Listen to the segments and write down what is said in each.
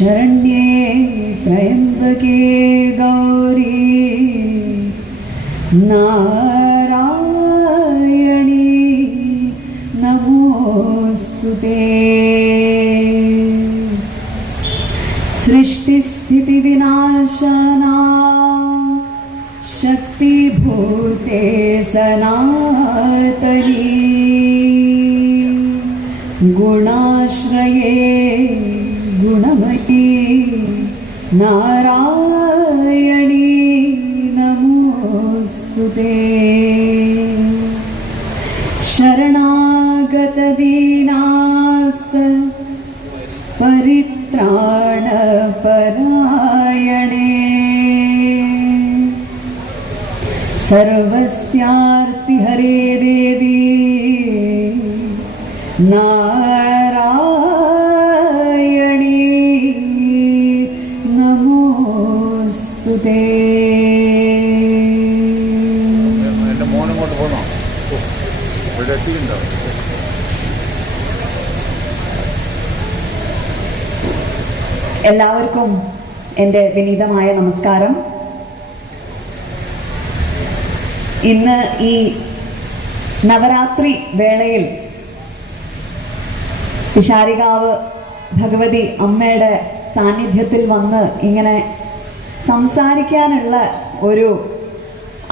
शरण्ये त्र्यंबके गौरी नारायणी नमोस्तुते। सृष्टिस्थिति विनाशना शक्तिभूते सनातनी गुणाश्रये गुणमयी नारायणी नमोस्तुते। शरणागत दीनार्त परित्राण परायणे सर्वस्यार्ति हरे देवी नारायणी नमोस्तुते। എല്ലാവർക്കും എൻ്റെ വിനീതമായ നമസ്കാരം. ഇന്ന് ഈ നവരാത്രി വേളയിൽ പിഷാരികാവ് ഭഗവതി അമ്മയുടെ സാന്നിധ്യത്തിൽ വന്ന് ഇങ്ങനെ സംസാരിക്കാനുള്ള ഒരു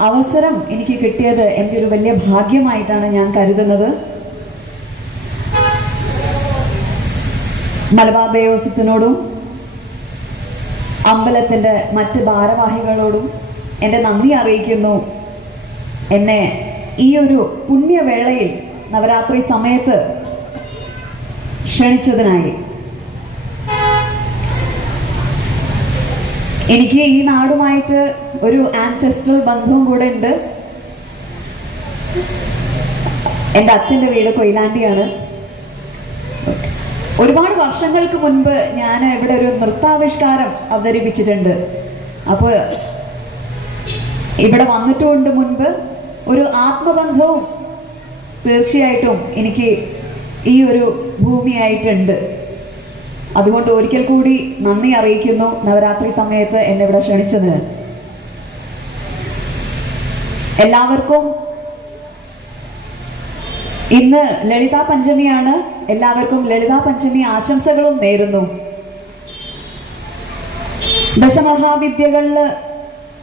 അവസരം എനിക്ക് കിട്ടിയത് എൻ്റെ ഒരു വലിയ ഭാഗ്യമായിട്ടാണ് ഞാൻ കരുതുന്നത്. മലബാർ ദേവസ്വത്തിനോടും അമ്പലത്തിന്റെ മറ്റ് ഭാരവാഹികളോടും എൻ്റെ നന്ദി അറിയിക്കുന്നു. എന്നെ ഈ ഒരു പുണ്യവേളയിൽ നവരാത്രി സമയത്ത് ക്ഷണിച്ചതിനായി. എനിക്ക് ഈ നാടുമായിട്ട് ഒരു ആൻസെസ്ട്രൽ ബന്ധവും കൂടെ ഉണ്ട്. എൻ്റെ അച്ഛൻ്റെ വീട് കൊയിലാണ്ടിയാണ്. ഒരുപാട് വർഷങ്ങൾക്ക് മുൻപ് ഞാൻ ഇവിടെ ഒരു നൃത്താവിഷ്കാരം അവതരിപ്പിച്ചിട്ടുണ്ട്. അപ്പോൾ ഇവിടെ വന്നിട്ടുണ്ട് മുൻപ് ഒരു ആത്മബന്ധവും തീർച്ചയായിട്ടും എനിക്ക് ഈ ഒരു ഭൂമിയായിട്ടുണ്ട്. അതുകൊണ്ട് ഒരിക്കൽ കൂടി നന്ദി അറിയിക്കുന്നു നവരാത്രി സമയത്ത് എന്നെ ഇവിടെ ക്ഷണിച്ചത്. എല്ലാവർക്കും ഇന്ന് ലളിതാ പഞ്ചമിയാണ്. എല്ലാവർക്കും ലളിതാ പഞ്ചമി ആശംസകളും നേരുന്നു. ദശമഹാവിദ്യകളില്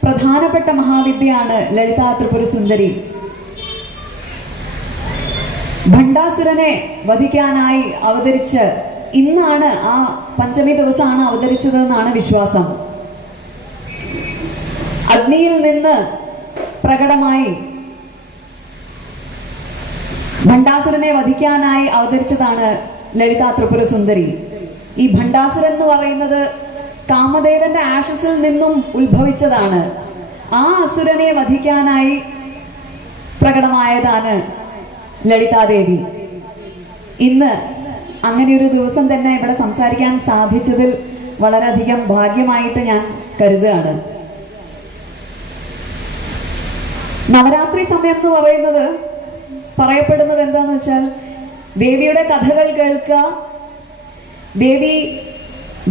പ്രധാനപ്പെട്ട മഹാവിദ്യയാണ് ലളിതാ ത്രിപുര സുന്ദരി. ഭണ്ഡാസുരനെ വധിക്കാനായി അവതരിച്ച് ഇന്നാണ്, ആ പഞ്ചമി ദിവസമാണ് അവതരിച്ചതെന്നാണ് വിശ്വാസം. അഗ്നിയിൽ നിന്ന് പ്രകടമായി ഭണ്ഡാസുരനെ വധിക്കാനായി അവതരിച്ചതാണ് ലളിതാ ത്രിപുര സുന്ദരി. ഈ ഭണ്ഡാസുരൻ എന്ന് പറയുന്നത് കാമദേവന്റെ ആഷസിൽ നിന്നും ഉത്ഭവിച്ചതാണ്. ആ അസുരനെ വധിക്കാനായി പ്രകടമായതാണ് ലളിതാദേവി. ഇന്ന് അങ്ങനെ ഒരു ദിവസം തന്നെ ഇവിടെ സംസാരിക്കാൻ സാധിച്ചതിൽ വളരെയധികം ഭാഗ്യമായിട്ട് ഞാൻ കരുതുകയാണ്. നവരാത്രി സമയം എന്ന് പറയുന്നത് പറയപ്പെടുന്നത് എന്താന്ന് വെച്ചാൽ ദേവിയുടെ കഥകൾ കേൾക്കുക,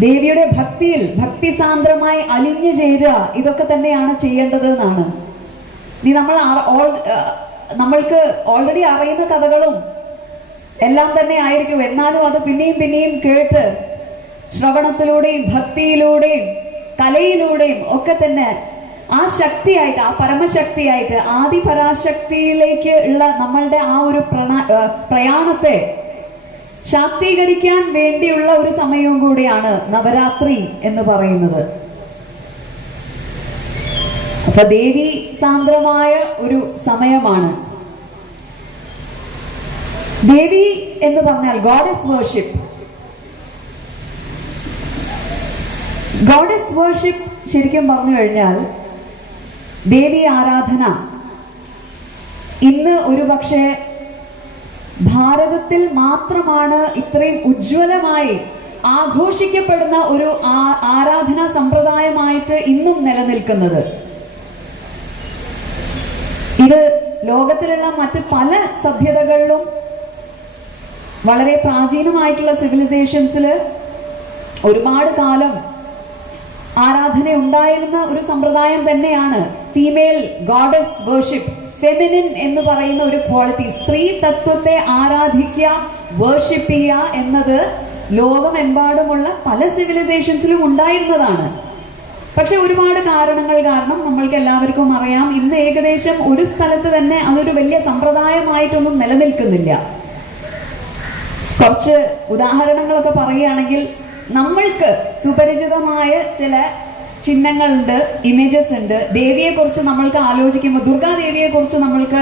ദേവിയുടെ ഭക്തിയിൽ ഭക്തിസാന്ദ്രമായി അലിഞ്ഞു ചേരുക, ഇതൊക്കെ തന്നെയാണ് ചെയ്യേണ്ടത് എന്നാണ്. ഇനി നമ്മൾക്ക് ഓൾറെഡി അറിയുന്ന കഥകളും എല്ലാം തന്നെ ആയിരിക്കും. എന്നാലും അത് പിന്നെയും പിന്നെയും കേട്ട് ശ്രവണത്തിലൂടെയും ഭക്തിയിലൂടെയും കലയിലൂടെയും ഒക്കെ തന്നെ ആ ശക്തിയായിട്ട്, ആ പരമശക്തിയായിട്ട്, ആദിപരാശക്തിയിലേക്ക് ഉള്ള നമ്മളുടെ ആ ഒരു പ്രയാണത്തെ ശാക്തീകരിക്കാൻ വേണ്ടിയുള്ള ഒരു സമയവും കൂടിയാണ് നവരാത്രി എന്ന് പറയുന്നത്. അപ്പൊ ദേവി സാന്ദ്രമായ ഒരു സമയമാണ്. ദേവി എന്ന് പറഞ്ഞാൽ ഗോഡസ് വർഷിപ്പ്. ഗോഡസ് വർഷിപ്പ് ശരിക്കും പറഞ്ഞു കഴിഞ്ഞാൽ ദേവി ആരാധന ഇന്ന് ഒരു പക്ഷേ ഭാരതത്തിൽ മാത്രമാണ് ഇത്രയും ഉജ്ജ്വലമായി ആഘോഷിക്കപ്പെടുന്ന ഒരു ആരാധനാ സമ്പ്രദായമായിട്ട് ഇന്നും നിലനിൽക്കുന്നത്. ഇത് ലോകത്തിലുള്ള മറ്റ് പല സഭ്യതകളിലും വളരെ പ്രാചീനമായിട്ടുള്ള സിവിലൈസേഷൻസിൽ ഒരുപാട് കാലം ആരാധന ഉണ്ടായിരുന്ന ഒരു സമ്പ്രദായം തന്നെയാണ് ഫീമെയിൽ ഗോഡസ് വേർഷിപ്പ്. ഫെമിനിൻ എന്ന് പറയുന്ന ഒരു ക്വാളിറ്റി, സ്ത്രീ തത്വത്തെ ആരാധിക്കുക, വേർഷിപ്പ് ചെയ്യുക എന്നത് ലോകമെമ്പാടുമുള്ള പല സിവിലൈസേഷൻസിലും ഉണ്ടായിരുന്നതാണ്. പക്ഷെ ഒരുപാട് കാരണങ്ങൾ കാരണം നമ്മൾക്ക് എല്ലാവർക്കും അറിയാം, ഇന്ന് ഏകദേശം ഒരു സ്ഥലത്ത് തന്നെ അതൊരു വലിയ സമ്പ്രദായമായിട്ടൊന്നും നിലനിൽക്കുന്നില്ല. കുറച്ച് ഉദാഹരണങ്ങളൊക്കെ പറയുകയാണെങ്കിൽ, നമ്മൾക്ക് സുപരിചിതമായ ചില ചിഹ്നങ്ങളുണ്ട്, ഇമേജസ് ഉണ്ട്. ദേവിയെ കുറിച്ച് നമ്മൾക്ക് ആലോചിക്കുമ്പോൾ, ദുർഗാദേവിയെ കുറിച്ച് നമ്മൾക്ക്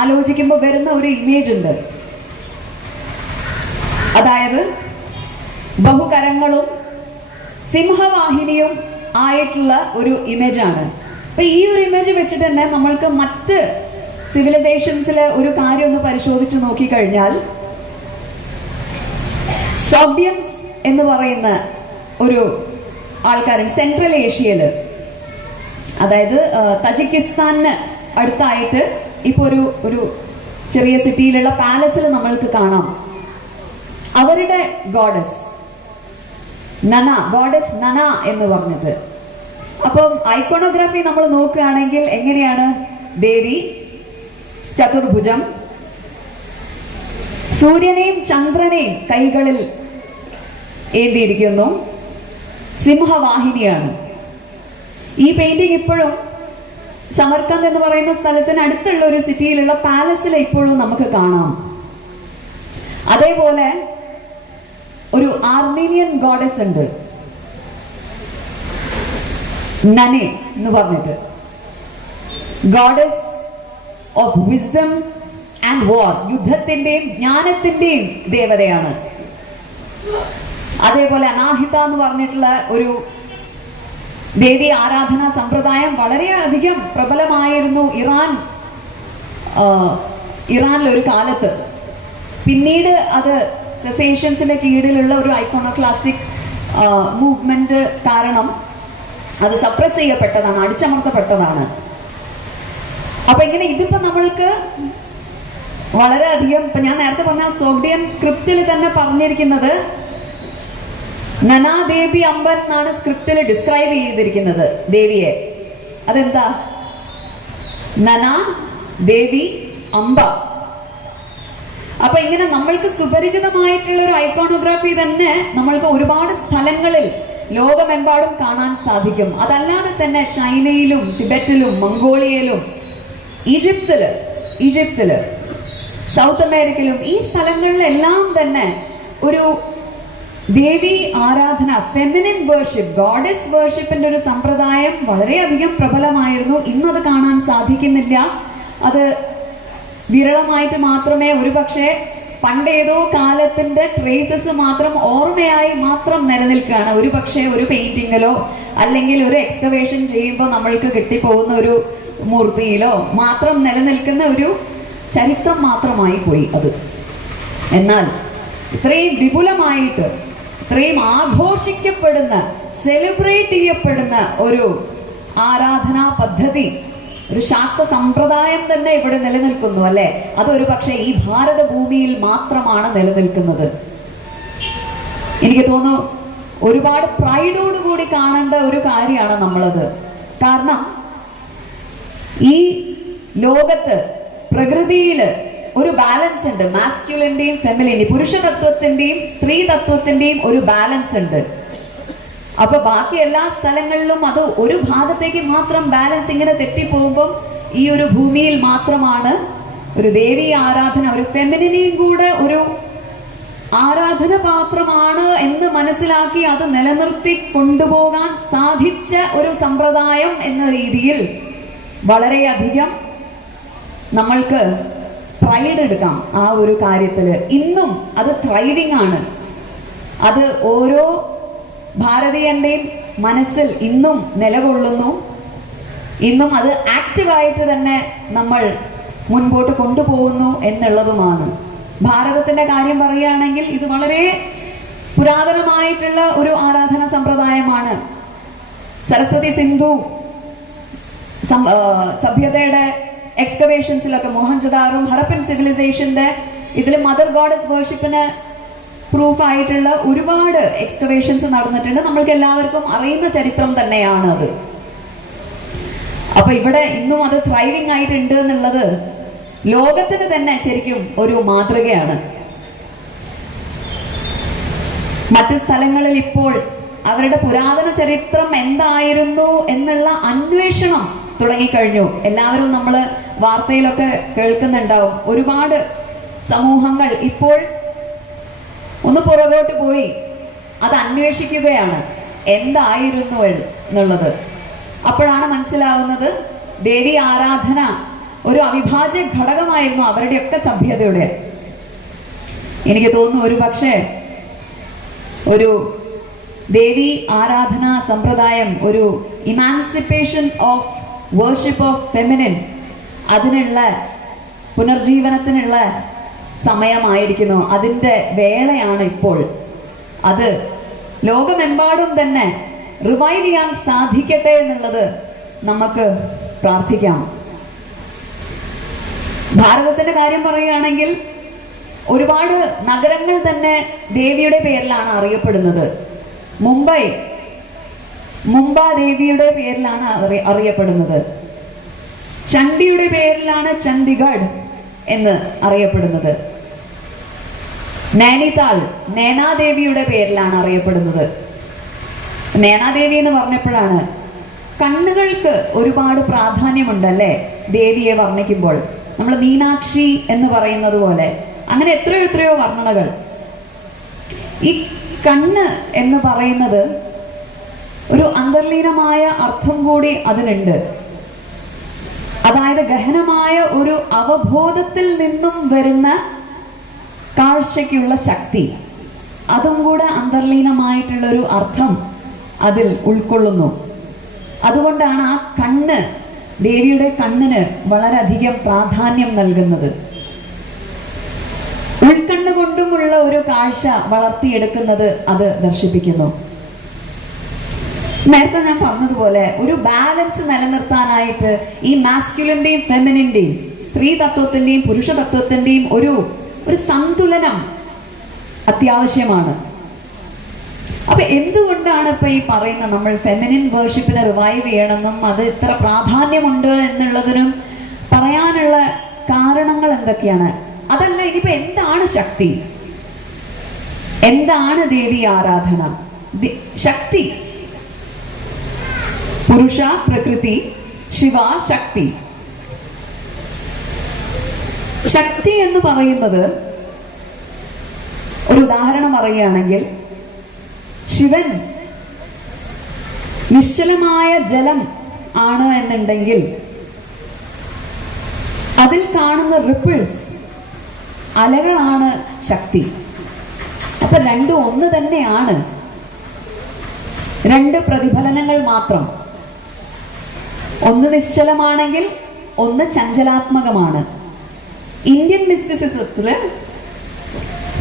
ആലോചിക്കുമ്പോൾ വരുന്ന ഒരു ഇമേജ് ഉണ്ട്. അതായത് ബഹുകരങ്ങളും സിംഹവാഹിനിയും ആയിട്ടുള്ള ഒരു ഇമേജാണ്. അപ്പൊ ഈ ഒരു ഇമേജ് വെച്ചിട്ട് തന്നെ നമ്മൾക്ക് മറ്റ് സിവിലൈസേഷൻസിലെ ഒരു കാര്യം ഒന്ന് പരിശോധിച്ച് നോക്കിക്കഴിഞ്ഞാൽ, സോഗ്ഡിയൻസ് എന്ന് പറയുന്ന ഒരു ആൾക്കാരൻ സെൻട്രൽ ഏഷ്യയില്, അതായത് തജിക്കിസ്ഥാന് അടുത്തായിട്ട് ഇപ്പൊ ഒരു ചെറിയ സിറ്റിയിലുള്ള പാലസിൽ നമ്മൾക്ക് കാണാം അവരുടെ ഗോഡസ് നന, ഗോഡസ് നന എന്ന് പറഞ്ഞിട്ട്. അപ്പം ഐക്കോണോഗ്രാഫി നമ്മൾ നോക്കുകയാണെങ്കിൽ എങ്ങനെയാണ്? ദേവി ചതുർഭുജം, സൂര്യനെയും ചന്ദ്രനെയും കൈകളിൽ ഏന്തിയിരിക്കുന്നു, സിംഹവാഹിനിയാണ്. ഈ പെയിന്റിംഗ് ഇപ്പോഴും സമർക്കന്ത് എന്ന് പറയുന്ന സ്ഥലത്തിന് അടുത്തുള്ള ഒരു സിറ്റിയിലുള്ള പാലസിൽ ഇപ്പോഴും നമുക്ക് കാണാം. അതേപോലെ ഒരു ആർമീനിയൻ ഗോഡസ് ഉണ്ട്, നനെ എന്ന് പറഞ്ഞിട്ട്, ഗോഡസ് ഓഫ് വിസ്ഡം ആൻഡ് വാർ, യുദ്ധത്തിന്റെയും ജ്ഞാനത്തിന്റെയും ദേവതയാണ്. അതേപോലെ അനാഹിത എന്ന് പറഞ്ഞിട്ടുള്ള ഒരു ദേവി ആരാധനാ സമ്പ്രദായം വളരെയധികം പ്രബലമായിരുന്നു ഇറാനിൽ ഒരു കാലത്ത്. പിന്നീട് അത് സെസേഷൻസിന്റെ കീഴിലുള്ള ഒരു ഐക്കോണോക്ലാസ്റ്റിക് മൂവ്മെന്റ് കാരണം അത് സപ്രസ് ചെയ്യപ്പെട്ടതാണ്, അടിച്ചമർത്തപ്പെട്ടതാണ്. അപ്പൊ ഇങ്ങനെ ഇതിപ്പോ നമ്മൾക്ക് വളരെയധികം, ഇപ്പൊ ഞാൻ നേരത്തെ പറഞ്ഞ സോഗ്ഡിയൻ സ്ക്രിപ്റ്റിൽ തന്നെ പറഞ്ഞിരിക്കുന്നത് നനാ ദേവി അമ്പൻ എന്നാണ് സ്ക്രിപ്റ്റിൽ ഡിസ്ക്രൈബ് ചെയ്തിരിക്കുന്നത് ദേവിയെ. അതെന്താ? നനാ ദേവി അമ്പ. അപ്പൊ ഇങ്ങനെ നമ്മൾക്ക് സുപരിചിതമായിട്ടുള്ള ഒരു ഐക്കോണോഗ്രാഫി തന്നെ നമ്മൾക്ക് ഒരുപാട് സ്ഥലങ്ങളിൽ ലോകമെമ്പാടും കാണാൻ സാധിക്കും. അതല്ലാതെ തന്നെ ചൈനയിലും ടിബറ്റിലും മംഗോളിയയിലും ഈജിപ്തില് സൗത്ത് അമേരിക്കയിലും ഈ സ്ഥലങ്ങളിലെല്ലാം തന്നെ ഒരു ദേവി ആരാധന, ഫെമിനിൻ വേർഷിപ്പ്, ഗോഡസ് വേർഷിപ്പിന്റെ ഒരു സമ്പ്രദായം വളരെയധികം പ്രബലമായിരുന്നു. ഇന്നത് കാണാൻ സാധിക്കുന്നില്ല. അത് വിരളമായിട്ട് മാത്രമേ, ഒരുപക്ഷെ പണ്ടേതോ കാലത്തിന്റെ ട്രേസസ് മാത്രം ഓർമ്മയായി മാത്രം നിലനിൽക്കുകയാണ്. ഒരുപക്ഷെ ഒരു പെയിന്റിങ്ങിലോ അല്ലെങ്കിൽ ഒരു എക്സ്കവേഷൻ ചെയ്യുമ്പോൾ നമ്മൾക്ക് കിട്ടിപ്പോകുന്ന ഒരു മൂർത്തിയിലോ മാത്രം നിലനിൽക്കുന്ന ഒരു ചരിത്രം മാത്രമായി പോയി അത്. എന്നാൽ ഇത്രയും വിപുലമായിട്ട്, ഇത്രയും ആഘോഷിക്കപ്പെടുന്ന, സെലിബ്രേറ്റ് ചെയ്യപ്പെടുന്ന ഒരു ആരാധനാ പദ്ധതി, ഒരു ശാക്ത സമ്പ്രദായം തന്നെ ഇവിടെ നിലനിൽക്കുന്നു അല്ലെ? അതൊരു പക്ഷെ ഈ ഭാരത ഭൂമിയിൽ മാത്രമാണ് നിലനിൽക്കുന്നത്. എനിക്ക് തോന്നുന്നു ഒരുപാട് പ്രൈഡോടുകൂടി കാണേണ്ട ഒരു കാര്യമാണ് നമ്മളത്. കാരണം ഈ ലോകത്ത്, പ്രകൃതിയില് ഒരു ബാലൻസ് ഉണ്ട്. മാസ്ക്യുലിന്റെയും ഫെമിലിന്റെയും, പുരുഷ തത്വത്തിന്റെയും സ്ത്രീ തത്വത്തിന്റെയും ഒരു ബാലൻസ് ഉണ്ട്. അപ്പൊ ബാക്കി എല്ലാ സ്ഥലങ്ങളിലും അത് ഒരു ഭാഗത്തേക്ക് മാത്രം ബാലൻസ് ഇങ്ങനെ തെറ്റിപ്പോകുമ്പോൾ ഈ ഒരു ഭൂമിയിൽ മാത്രമാണ് ഒരു ദേവീ ആരാധന, ഒരു ഫെമിനിനെയും കൂടെ ഒരു ആരാധന പാത്രമാണ് എന്ന് മനസ്സിലാക്കി അത് നിലനിർത്തി കൊണ്ടുപോകാൻ സാധിച്ച ഒരു സമ്പ്രദായം എന്ന രീതിയിൽ വളരെയധികം നമ്മൾക്ക് പ്രൈഡ് എടുക്കാം ആ ഒരു കാര്യത്തില്. ഇന്നും അത് ത്രൈവിംഗ് ആണ്. അത് ഓരോ ഭാരതീയന്റെയും മനസ്സിൽ ഇന്നും നിലകൊള്ളുന്നു. ഇന്നും അത് ആക്റ്റീവായിട്ട് തന്നെ നമ്മൾ മുൻപോട്ട് കൊണ്ടുപോകുന്നു എന്നുള്ളതുമാണ്. ഭാരതത്തിന്റെ കാര്യം പറയുകയാണെങ്കിൽ ഇത് വളരെ പുരാതനമായിട്ടുള്ള ഒരു ആരാധന സമ്പ്രദായമാണ്. സരസ്വതി സിന്ധു സഭ്യതയുടെ എക്സ്കവേഷൻസിലൊക്കെ, മോഹൻജദാറും ഹരപ്പൻ സിവിലൈസേഷന്റെ ഇതിൽ മദർ ഗോഡസ് വേർഷിപ്പിന് പ്രൂഫായിട്ടുള്ള ഒരുപാട് എക്സ്കവേഷൻസ് നടന്നിട്ടുണ്ട്. നമ്മൾക്ക് എല്ലാവർക്കും അറിയുന്ന ചരിത്രം തന്നെയാണ് അത്. അപ്പൊ ഇവിടെ ഇന്നും അത് ത്രൈവിംഗ് ആയിട്ടുണ്ട് എന്നുള്ളത് ലോകത്തിന് തന്നെ ശരിക്കും ഒരു മാതൃകയാണ്. മറ്റു സ്ഥലങ്ങളിൽ ഇപ്പോൾ അവരുടെ പുരാതന ചരിത്രം എന്തായിരുന്നു എന്നുള്ള അന്വേഷണം തുടങ്ങിക്കഴിഞ്ഞു. എല്ലാവരും നമ്മൾ വാർത്തയിലൊക്കെ കേൾക്കുന്നുണ്ടാവും. ഒരുപാട് സമൂഹങ്ങൾ ഇപ്പോൾ ഒന്ന് പുറകോട്ട് പോയി അത് അന്വേഷിക്കുകയാണ് എന്തായിരുന്നു എന്നുള്ളത്. അപ്പോഴാണ് മനസ്സിലാവുന്നത് ദേവി ആരാധന ഒരു അവിഭാജ്യ ഘടകമായിരുന്നു അവരുടെയൊക്കെ സഭ്യതയുടെ. എനിക്ക് തോന്നുന്നു ഒരു പക്ഷേ ഒരു ദേവി ആരാധനാ സമ്പ്രദായം, ഒരു emancipation of worship of feminine, അതിനുള്ള പുനർജീവനത്തിനുള്ള സമയമായിരിക്കുന്നു. അതിന്റെ വേളയാണ് ഇപ്പോൾ. അത് ലോകമെമ്പാടും തന്നെ റിവൈവ് ചെയ്യാൻ സാധിക്കട്ടെ എന്നുള്ളത് നമുക്ക് പ്രാർത്ഥിക്കാം. ഭാരതത്തിന്റെ കാര്യം പറയുകയാണെങ്കിൽ ഒരുപാട് നഗരങ്ങൾ തന്നെ ദേവിയുടെ പേരിലാണ് അറിയപ്പെടുന്നത്. മുംബ ദേവിയുടെ പേരിലാണ് അറിയപ്പെടുന്നത്. ചണ്ഡിയുടെ പേരിലാണ് ചണ്ഡിഗഡ് എന്ന് അറിയപ്പെടുന്നത്. നൈനിതാൾ നൈനാദേവിയുടെ പേരിലാണ് അറിയപ്പെടുന്നത്. നൈനാദേവി എന്ന് പറഞ്ഞപ്പോഴാണ് കണ്ണുകൾക്ക് ഒരുപാട് പ്രാധാന്യമുണ്ടല്ലേ ദേവിയെ വർണ്ണിക്കുമ്പോൾ. നമ്മൾ മീനാക്ഷി എന്ന് പറയുന്നത് പോലെ അങ്ങനെ എത്രയോ എത്രയോ വർണ്ണനകൾ. ഈ കണ്ണ് എന്ന് പറയുന്നത് ഒരു അന്തർലീനമായ അർത്ഥം കൂടി അതിനുണ്ട്. അതായത് ഗഹനമായ ഒരു അവബോധത്തിൽ നിന്നും വരുന്ന കാഴ്ചയ്ക്കുള്ള ശക്തി, അതും കൂടെ അന്തർലീനമായിട്ടുള്ളൊരു അർത്ഥം അതിൽ ഉൾക്കൊള്ളുന്നു. അതുകൊണ്ടാണ് ആ കണ്ണ്, ദേവിയുടെ കണ്ണിന് വളരെയധികം പ്രാധാന്യം നൽകുന്നത്. ഉൾക്കണ്ണുകൊണ്ടുമുള്ള ഒരു കാഴ്ച വളർത്തിയെടുക്കുന്നത് അത് ദർശിപ്പിക്കുന്നു. നേരത്തെ ഞാൻ പറഞ്ഞതുപോലെ ഒരു ബാലൻസ് നിലനിർത്താനായിട്ട് ഈ മാസ്കുലിന്റെയും ഫെമിനിന്റെയും, സ്ത്രീ തത്വത്തിന്റെയും പുരുഷ തത്വത്തിന്റെയും ഒരു സന്തുലനം അത്യാവശ്യമാണ്. അപ്പൊ എന്തുകൊണ്ടാണ് ഇപ്പൊ ഈ പറയുന്ന നമ്മൾ ഫെമിനിൻ വേർഷിപ്പിനെ റിവൈവ് ചെയ്യണമെന്നും അത് ഇത്ര പ്രാധാന്യമുണ്ട് എന്നുള്ളതിനും പറയാനുള്ള കാരണങ്ങൾ എന്തൊക്കെയാണ്? അതല്ല, ഇനിയിപ്പോ എന്താണ് ശക്തി, എന്താണ് ദേവി ആരാധന? ശക്തി, പുരുഷ പ്രകൃതി, ശിവ ശക്തി. ശക്തി എന്ന് പറയുന്നത്, ഒരു ഉദാഹരണം പറയുകയാണെങ്കിൽ, ശിവൻ നിശ്ചലമായ ജലം ആണ് എന്നുണ്ടെങ്കിൽ അതിൽ കാണുന്ന റിപ്പിൾസ്, അലകളാണ് ശക്തി. അപ്പൊ രണ്ടും ഒന്ന് തന്നെയാണ്, രണ്ട് പ്രതിഫലനങ്ങൾ മാത്രം. ഒന്ന് നിശ്ചലമാണെങ്കിൽ ഒന്ന് ചഞ്ചലാത്മകമാണ്. ഇന്ത്യൻ മിസ്റ്റിസിസത്തില്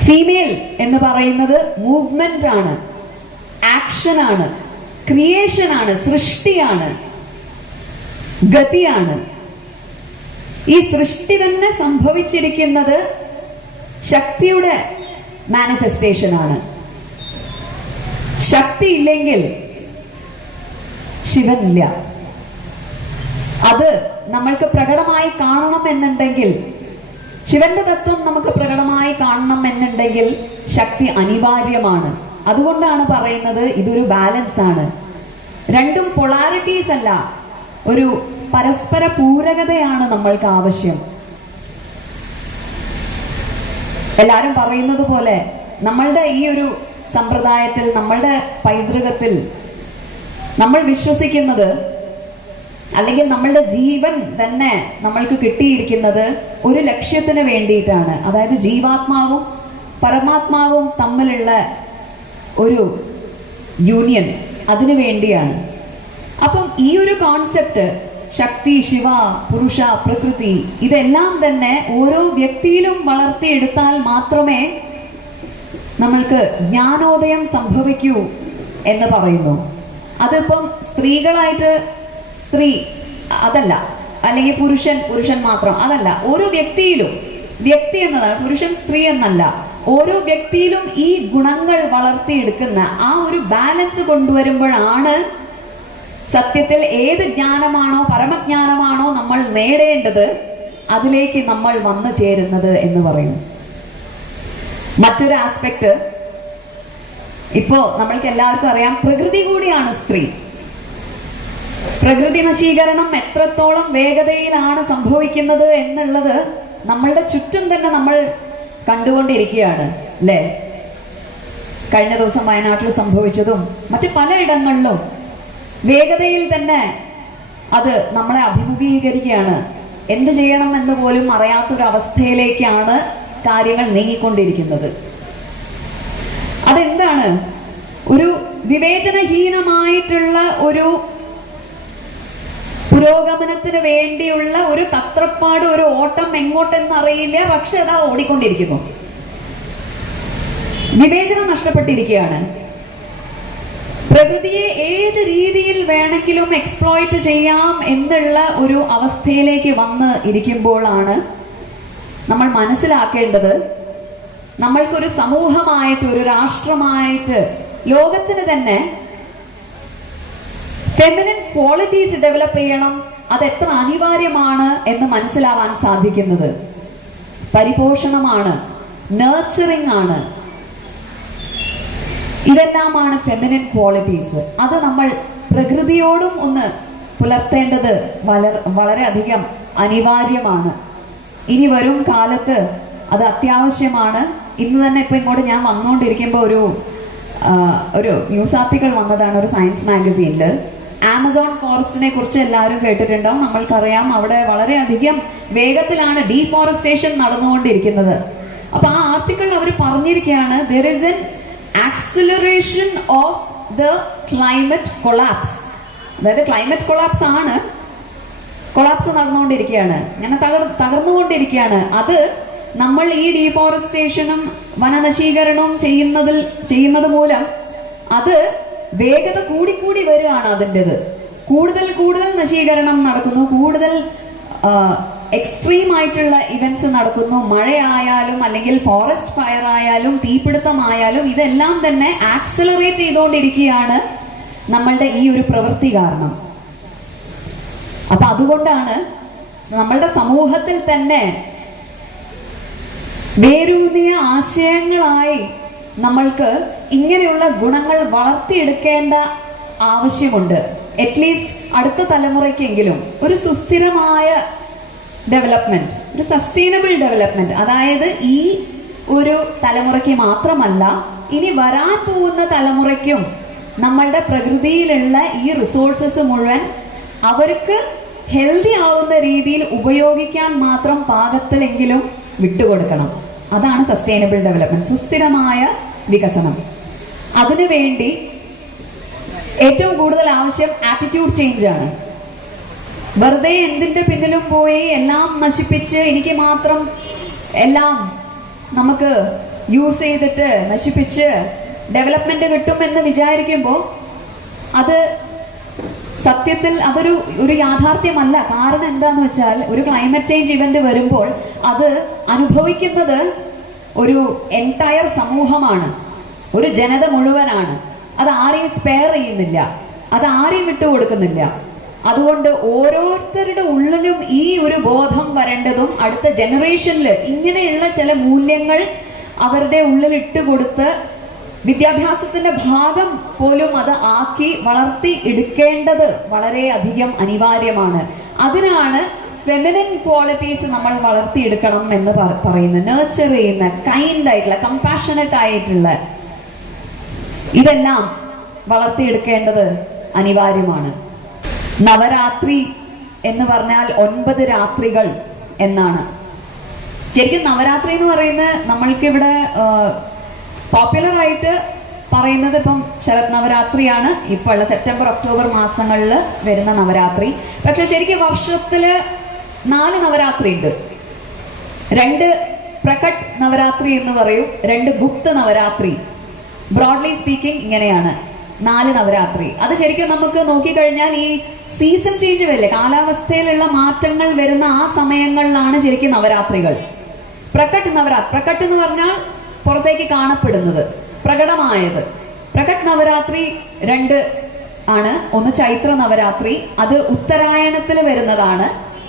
ഫീമെയിൽ എന്ന് പറയുന്നത് മൂവ്മെന്റ് ആണ്, ആക്ഷൻ ആണ്, ക്രിയേഷൻ ആണ്, സൃഷ്ടിയാണ്, ഗതിയാണ്. ഈ സൃഷ്ടി തന്നെ സംഭവിച്ചിരിക്കുന്നത് ശക്തിയുടെ മാനിഫെസ്റ്റേഷൻ ആണ്. ശക്തി ഇല്ലെങ്കിൽ ശിവനില്ല. അത് നമ്മൾക്ക് പ്രകടമായി കാണണം എന്നുണ്ടെങ്കിൽ, ശിവന്റെ തത്വം നമുക്ക് പ്രകടമായി കാണണം എന്നുണ്ടെങ്കിൽ ശക്തി അനിവാര്യമാണ്. അതുകൊണ്ടാണ് പറയുന്നത് ഇതൊരു ബാലൻസ് ആണ്. രണ്ടും പൊളാരിറ്റീസ് അല്ല, ഒരു പരസ്പര പൂരകതയാണ് നമ്മൾക്ക് ആവശ്യം. എല്ലാരും പറയുന്നത് പോലെ നമ്മളുടെ ഈ ഒരു സമ്പ്രദായത്തിൽ, നമ്മളുടെ പൈതൃകത്തിൽ നമ്മൾ വിശ്വസിക്കുന്നത്, അല്ലെങ്കിൽ നമ്മളുടെ ജീവൻ തന്നെ നമ്മൾക്ക് കിട്ടിയിരിക്കുന്നത് ഒരു ലക്ഷ്യത്തിന് വേണ്ടിയിട്ടാണ്. അതായത് ജീവാത്മാവും പരമാത്മാവും തമ്മിലുള്ള ഒരു യൂണിയൻ, അതിനു വേണ്ടിയാണ്. അപ്പം ഈ ഒരു കോൺസെപ്റ്റ്, ശക്തി, ശിവ, പുരുഷ, പ്രകൃതി, ഇതെല്ലാം തന്നെ ഓരോ വ്യക്തിയിലും വളർത്തിയെടുത്താൽ മാത്രമേ നമ്മൾക്ക് ജ്ഞാനോദയം സംഭവിക്കൂ എന്ന് പറയുന്നു. അതിപ്പം സ്ത്രീകളായിട്ട് സ്ത്രീ അതല്ല, അല്ലെങ്കിൽ പുരുഷൻ മാത്രം അതല്ല. ഓരോ വ്യക്തിയിലും, വ്യക്തി എന്നതാണ്, പുരുഷൻ സ്ത്രീ എന്നല്ല, ഓരോ വ്യക്തിയിലും ഈ ഗുണങ്ങൾ വളർത്തിയെടുക്കുന്ന ആ ഒരു ബാലൻസ് കൊണ്ടുവരുമ്പോഴാണ് സത്യത്തിൽ ഏത് ജ്ഞാനമാണോ പരമജ്ഞാനമാണോ നമ്മൾ നേടേണ്ടത് അതിലേക്ക് നമ്മൾ വന്നു ചേരുന്നത് എന്ന് പറയും. മറ്റൊരു ആസ്പെക്ട്, ഇപ്പോ നമ്മൾക്ക് എല്ലാവർക്കും അറിയാം, പ്രകൃതി കൂടിയാണ് സ്ത്രീ. പ്രകൃതി നശീകരണം എത്രത്തോളം വേഗതയിലാണ് സംഭവിക്കുന്നത് എന്നുള്ളത് നമ്മളുടെ ചുറ്റും തന്നെ നമ്മൾ കണ്ടുകൊണ്ടിരിക്കുകയാണ് അല്ലേ? കഴിഞ്ഞ ദിവസം വയനാട്ടിൽ സംഭവിച്ചതും മറ്റു പലയിടങ്ങളിലും വേഗതയിൽ തന്നെ അത് നമ്മളെ അഭിമുഖീകരിക്കുകയാണ്. എന്ത് ചെയ്യണം എന്ന് പോലും അറിയാത്തൊരു അവസ്ഥയിലേക്കാണ് കാര്യങ്ങൾ നീങ്ങിക്കൊണ്ടിരിക്കുന്നത്. അതെന്താണ്? ഒരു വിവേചനഹീനമായിട്ടുള്ള ഒരു പുരോഗമനത്തിന് വേണ്ടിയുള്ള ഒരു തത്രപ്പാട്, ഒരു ഓട്ടം എങ്ങോട്ടെന്ന് അറിയില്ല, പക്ഷെ അതാ ഓടിക്കൊണ്ടിരിക്കുന്നു. വിവേചനം നഷ്ടപ്പെട്ടിരിക്കുകയാണ്. പ്രകൃതിയെ ഏത് രീതിയിൽ വേണമെങ്കിലും എക്സ്പ്ലോയിറ്റ് ചെയ്യാം എന്നുള്ള ഒരു അവസ്ഥയിലേക്ക് വന്ന് ഇരിക്കുമ്പോഴാണ് നമ്മൾ മനസ്സിലാക്കേണ്ടത്, നമ്മൾക്കൊരു സമൂഹമായിട്ട്, ഒരു രാഷ്ട്രമായിട്ട്, ലോകത്തിന് തന്നെ ഫെമിനിൻ ക്വാളിറ്റീസ് ഡെവലപ്പ് ചെയ്യണം. അത് എത്ര അനിവാര്യമാണ് എന്ന് മനസ്സിലാവാൻ സാധിക്കുന്നത്. പരിപോഷണമാണ്, നർച്ചറിംഗ് ആണ്, ഇതെല്ലാമാണ് ഫെമിനിൻ ക്വാളിറ്റീസ്. അത് നമ്മൾ പ്രകൃതിയോടും ഒന്ന് പുലർത്തേണ്ടത് വളരെയധികം അനിവാര്യമാണ്. ഇനി വരും കാലത്ത് അത് അത്യാവശ്യമാണ്. ഇന്ന് തന്നെ ഇപ്പൊ ഇങ്ങോട്ട് ഞാൻ വന്നുകൊണ്ടിരിക്കുമ്പോൾ ഒരു ന്യൂസ് ആർട്ടിക്കിൾ വന്നതാണ് ഒരു സയൻസ് മാഗസീനിൽ. ആമസോൺ ഫോറസ്റ്റിനെ കുറിച്ച് എല്ലാവരും കേട്ടിട്ടുണ്ടാവും. നമ്മൾക്കറിയാം, അവിടെ വളരെയധികം വേഗത്തിലാണ് ഡീഫോറസ്റ്റേഷൻ നടന്നുകൊണ്ടിരിക്കുന്നത്. അപ്പൊ ആ ആർട്ടിക്കിൾ അവർ പറഞ്ഞിരിക്കുകയാണ്, there is an acceleration of the climate collapse. അതായത് ക്ലൈമറ്റ് കൊളാപ്സ് ആണ്, കൊളാപ്സ് നടന്നുകൊണ്ടിരിക്കുകയാണ്, ഇങ്ങനെ തകർന്നുകൊണ്ടിരിക്കുകയാണ്. അത് നമ്മൾ ഈ ഡീഫോറസ്റ്റേഷനും വനനശീകരണവും ചെയ്യുന്നത് മൂലം അത് വേഗത കൂടിക്കൂടി വരികയാണ്. അതിൻ്റെത് കൂടുതൽ നശീകരണം നടക്കുന്നു, കൂടുതൽ എക്സ്ട്രീം ആയിട്ടുള്ള ഇവന്റ്സ് നടക്കുന്നു. മഴയായാലും അല്ലെങ്കിൽ ഫോറസ്റ്റ് ഫയർ ആയാലും തീപിടുത്തമായാലും ഇതെല്ലാം തന്നെ ആക്സിലറേറ്റ് ചെയ്തുകൊണ്ടിരിക്കുകയാണ് നമ്മളുടെ ഈ ഒരു പ്രവൃത്തി കാരണം. അപ്പൊ അതുകൊണ്ടാണ് നമ്മളുടെ സമൂഹത്തിൽ തന്നെ വേരൂന്നിയ ആശയങ്ങളായി നമ്മൾക്ക് ഇങ്ങനെയുള്ള ഗുണങ്ങൾ വളർത്തിയെടുക്കേണ്ട ആവശ്യമുണ്ട്. അറ്റ്ലീസ്റ്റ് അടുത്ത തലമുറയ്ക്കെങ്കിലും ഒരു സുസ്ഥിരമായ ഡെവലപ്മെന്റ്, ഒരു സസ്റ്റൈനബിൾ ഡെവലപ്മെന്റ്, അതായത് ഈ ഒരു തലമുറയ്ക്ക് മാത്രമല്ല, ഇനി വരാൻ പോകുന്ന തലമുറയ്ക്കും നമ്മളുടെ പ്രകൃതിയിലുള്ള ഈ റിസോഴ്സസ് മുഴുവൻ അവർക്ക് ഹെൽത്തി ആവുന്ന രീതിയിൽ ഉപയോഗിക്കാൻ മാത്രം പാകത്തിലെങ്കിലും വിട്ടുകൊടുക്കണം. അതാണ് സസ്റ്റൈനബിൾ ഡെവലപ്മെന്റ്, സുസ്ഥിരമായ വികസനം. അതിനുവേണ്ടി ഏറ്റവും കൂടുതൽ ആവശ്യം ആറ്റിറ്റ്യൂഡ് ചേഞ്ച് ആണ്. വെറുതെ എന്തിന്റെ പിന്നിലും പോയി എല്ലാം നശിപ്പിച്ച് എനിക്ക് മാത്രം എല്ലാം നമുക്ക് യൂസ് ചെയ്തിട്ട് നശിപ്പിച്ച് ഡെവലപ്മെന്റ് കിട്ടും എന്ന് വിചാരിക്കുമ്പോൾ അത് സത്യത്തിൽ അതൊരു യാഥാർത്ഥ്യമല്ല. കാരണം എന്താന്ന് വെച്ചാൽ, ഒരു ക്ലൈമറ്റ് ചേഞ്ച് ഇവന്റ് വരുമ്പോൾ അത് അനുഭവിക്കുന്നത് ഒരു എൻടയർ സമൂഹമാണ്, ഒരു ജനത മുഴുവനാണ്. അത് ആരെയും സ്പെയർ ചെയ്യുന്നില്ല, അത് ആരെയും വിട്ടുകൊടുക്കുന്നില്ല. അതുകൊണ്ട് ഓരോരുത്തരുടെ ഉള്ളിലും ഈ ഒരു ബോധം വരേണ്ടതും അടുത്ത ജനറേഷനിൽ ഇങ്ങനെയുള്ള ചില മൂല്യങ്ങൾ അവരുടെ ഉള്ളിൽ ഇട്ടുകൊടുത്ത് വിദ്യാഭ്യാസത്തിന്റെ ഭാഗം പോലും അത് ആക്കി വളർത്തി എടുക്കേണ്ടത് വളരെയധികം അനിവാര്യമാണ്. അതിനാണ് ഫെമിനിൻ ക്വാളിറ്റീസ് നമ്മൾ വളർത്തിയെടുക്കണം എന്ന് പറയുന്നത്. നേർച്ചർ ചെയ്യുന്ന, കൈൻഡ് ആയിട്ടുള്ള, കമ്പാഷനറ്റ് ആയിട്ടുള്ള, ഇതെല്ലാം വളർത്തിയെടുക്കേണ്ടത് അനിവാര്യമാണ്. നവരാത്രി എന്ന് പറഞ്ഞാൽ 9 രാത്രികൾ എന്നാണ്. ശരിക്കും നവരാത്രി എന്ന് പറയുന്നത് നമ്മൾക്കിവിടെ പോപ്പുലർ ആയിട്ട് പറയുന്നത് ഇപ്പം ശരത് നവരാത്രിയാണ്. ഇപ്പോൾ ഉള്ള സെപ്റ്റംബർ ഒക്ടോബർ മാസങ്ങളിൽ വരുന്ന നവരാത്രി. പക്ഷെ ശരിക്കും വർഷത്തില് 4 നവരാത്രി ഉണ്ട്. 2 പ്രകട്ട് നവരാത്രി എന്ന് പറയും, 2 ഗുപ്ത നവരാത്രി. ബ്രോഡ്ലി സ്പീക്കിംഗ് ഇങ്ങനെയാണ് 4 നവരാത്രി. അത് ശരിക്കും നമുക്ക് നോക്കിക്കഴിഞ്ഞാൽ ഈ സീസൺ ചേഞ്ച് വരില്ലേ, കാലാവസ്ഥയിലുള്ള മാറ്റങ്ങൾ വരുന്ന ആ സമയങ്ങളിലാണ് ശരിക്കും നവരാത്രികൾ. പ്രകട്ട് എന്ന് പറഞ്ഞാൽ പുറത്തേക്ക് കാണപ്പെടുന്നത്, പ്രകടമായത്. പ്രകട് നവരാത്രി 2 ആണ്. ഒന്ന് ചൈത്ര നവരാത്രി, അത് ഉത്തരായണത്തിൽ വരുന്നതാണ്.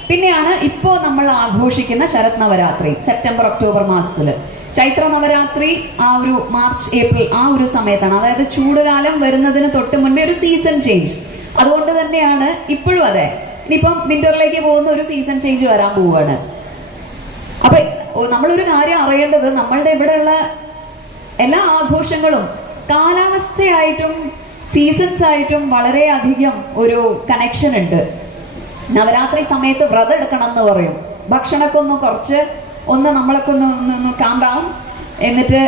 പിന്നെയാണ് ഇപ്പോ നമ്മൾ ആഘോഷിക്കുന്ന ശരത് നവരാത്രി, സെപ്റ്റംബർ ഒക്ടോബർ മാസത്തില്. ചൈത്ര നവരാത്രി ആ ഒരു മാർച്ച് ഏപ്രിൽ ആ ഒരു സമയത്താണ്. അതായത് ചൂടുകാലം വരുന്നതിന് തൊട്ട് മുൻപേ ഒരു സീസൺ ചേഞ്ച്. അതുകൊണ്ട് തന്നെയാണ് ഇപ്പോഴും അതെ, ഇനിയിപ്പം വിന്ററിലേക്ക് പോകുന്ന ഒരു സീസൺ ചേഞ്ച് വരാൻ പോവുകയാണ്. അപ്പൊ നമ്മളൊരു കാര്യം അറിയേണ്ടത്, നമ്മളുടെ ഇവിടെയുള്ള എല്ലാ ആഘോഷങ്ങളും കാലാവസ്ഥയായിട്ടും സീസൺസ് ആയിട്ടും വളരെയധികം ഒരു കണക്ഷൻ ഉണ്ട്. നവരാത്രി സമയത്ത് വ്രതം എടുക്കണം എന്ന് പറയും. ഭക്ഷണമൊക്കെ ഒന്ന് കുറച്ച് നമ്മളൊക്കെ ഒന്ന് കാം ഡൗൺ, എന്നിട്ട്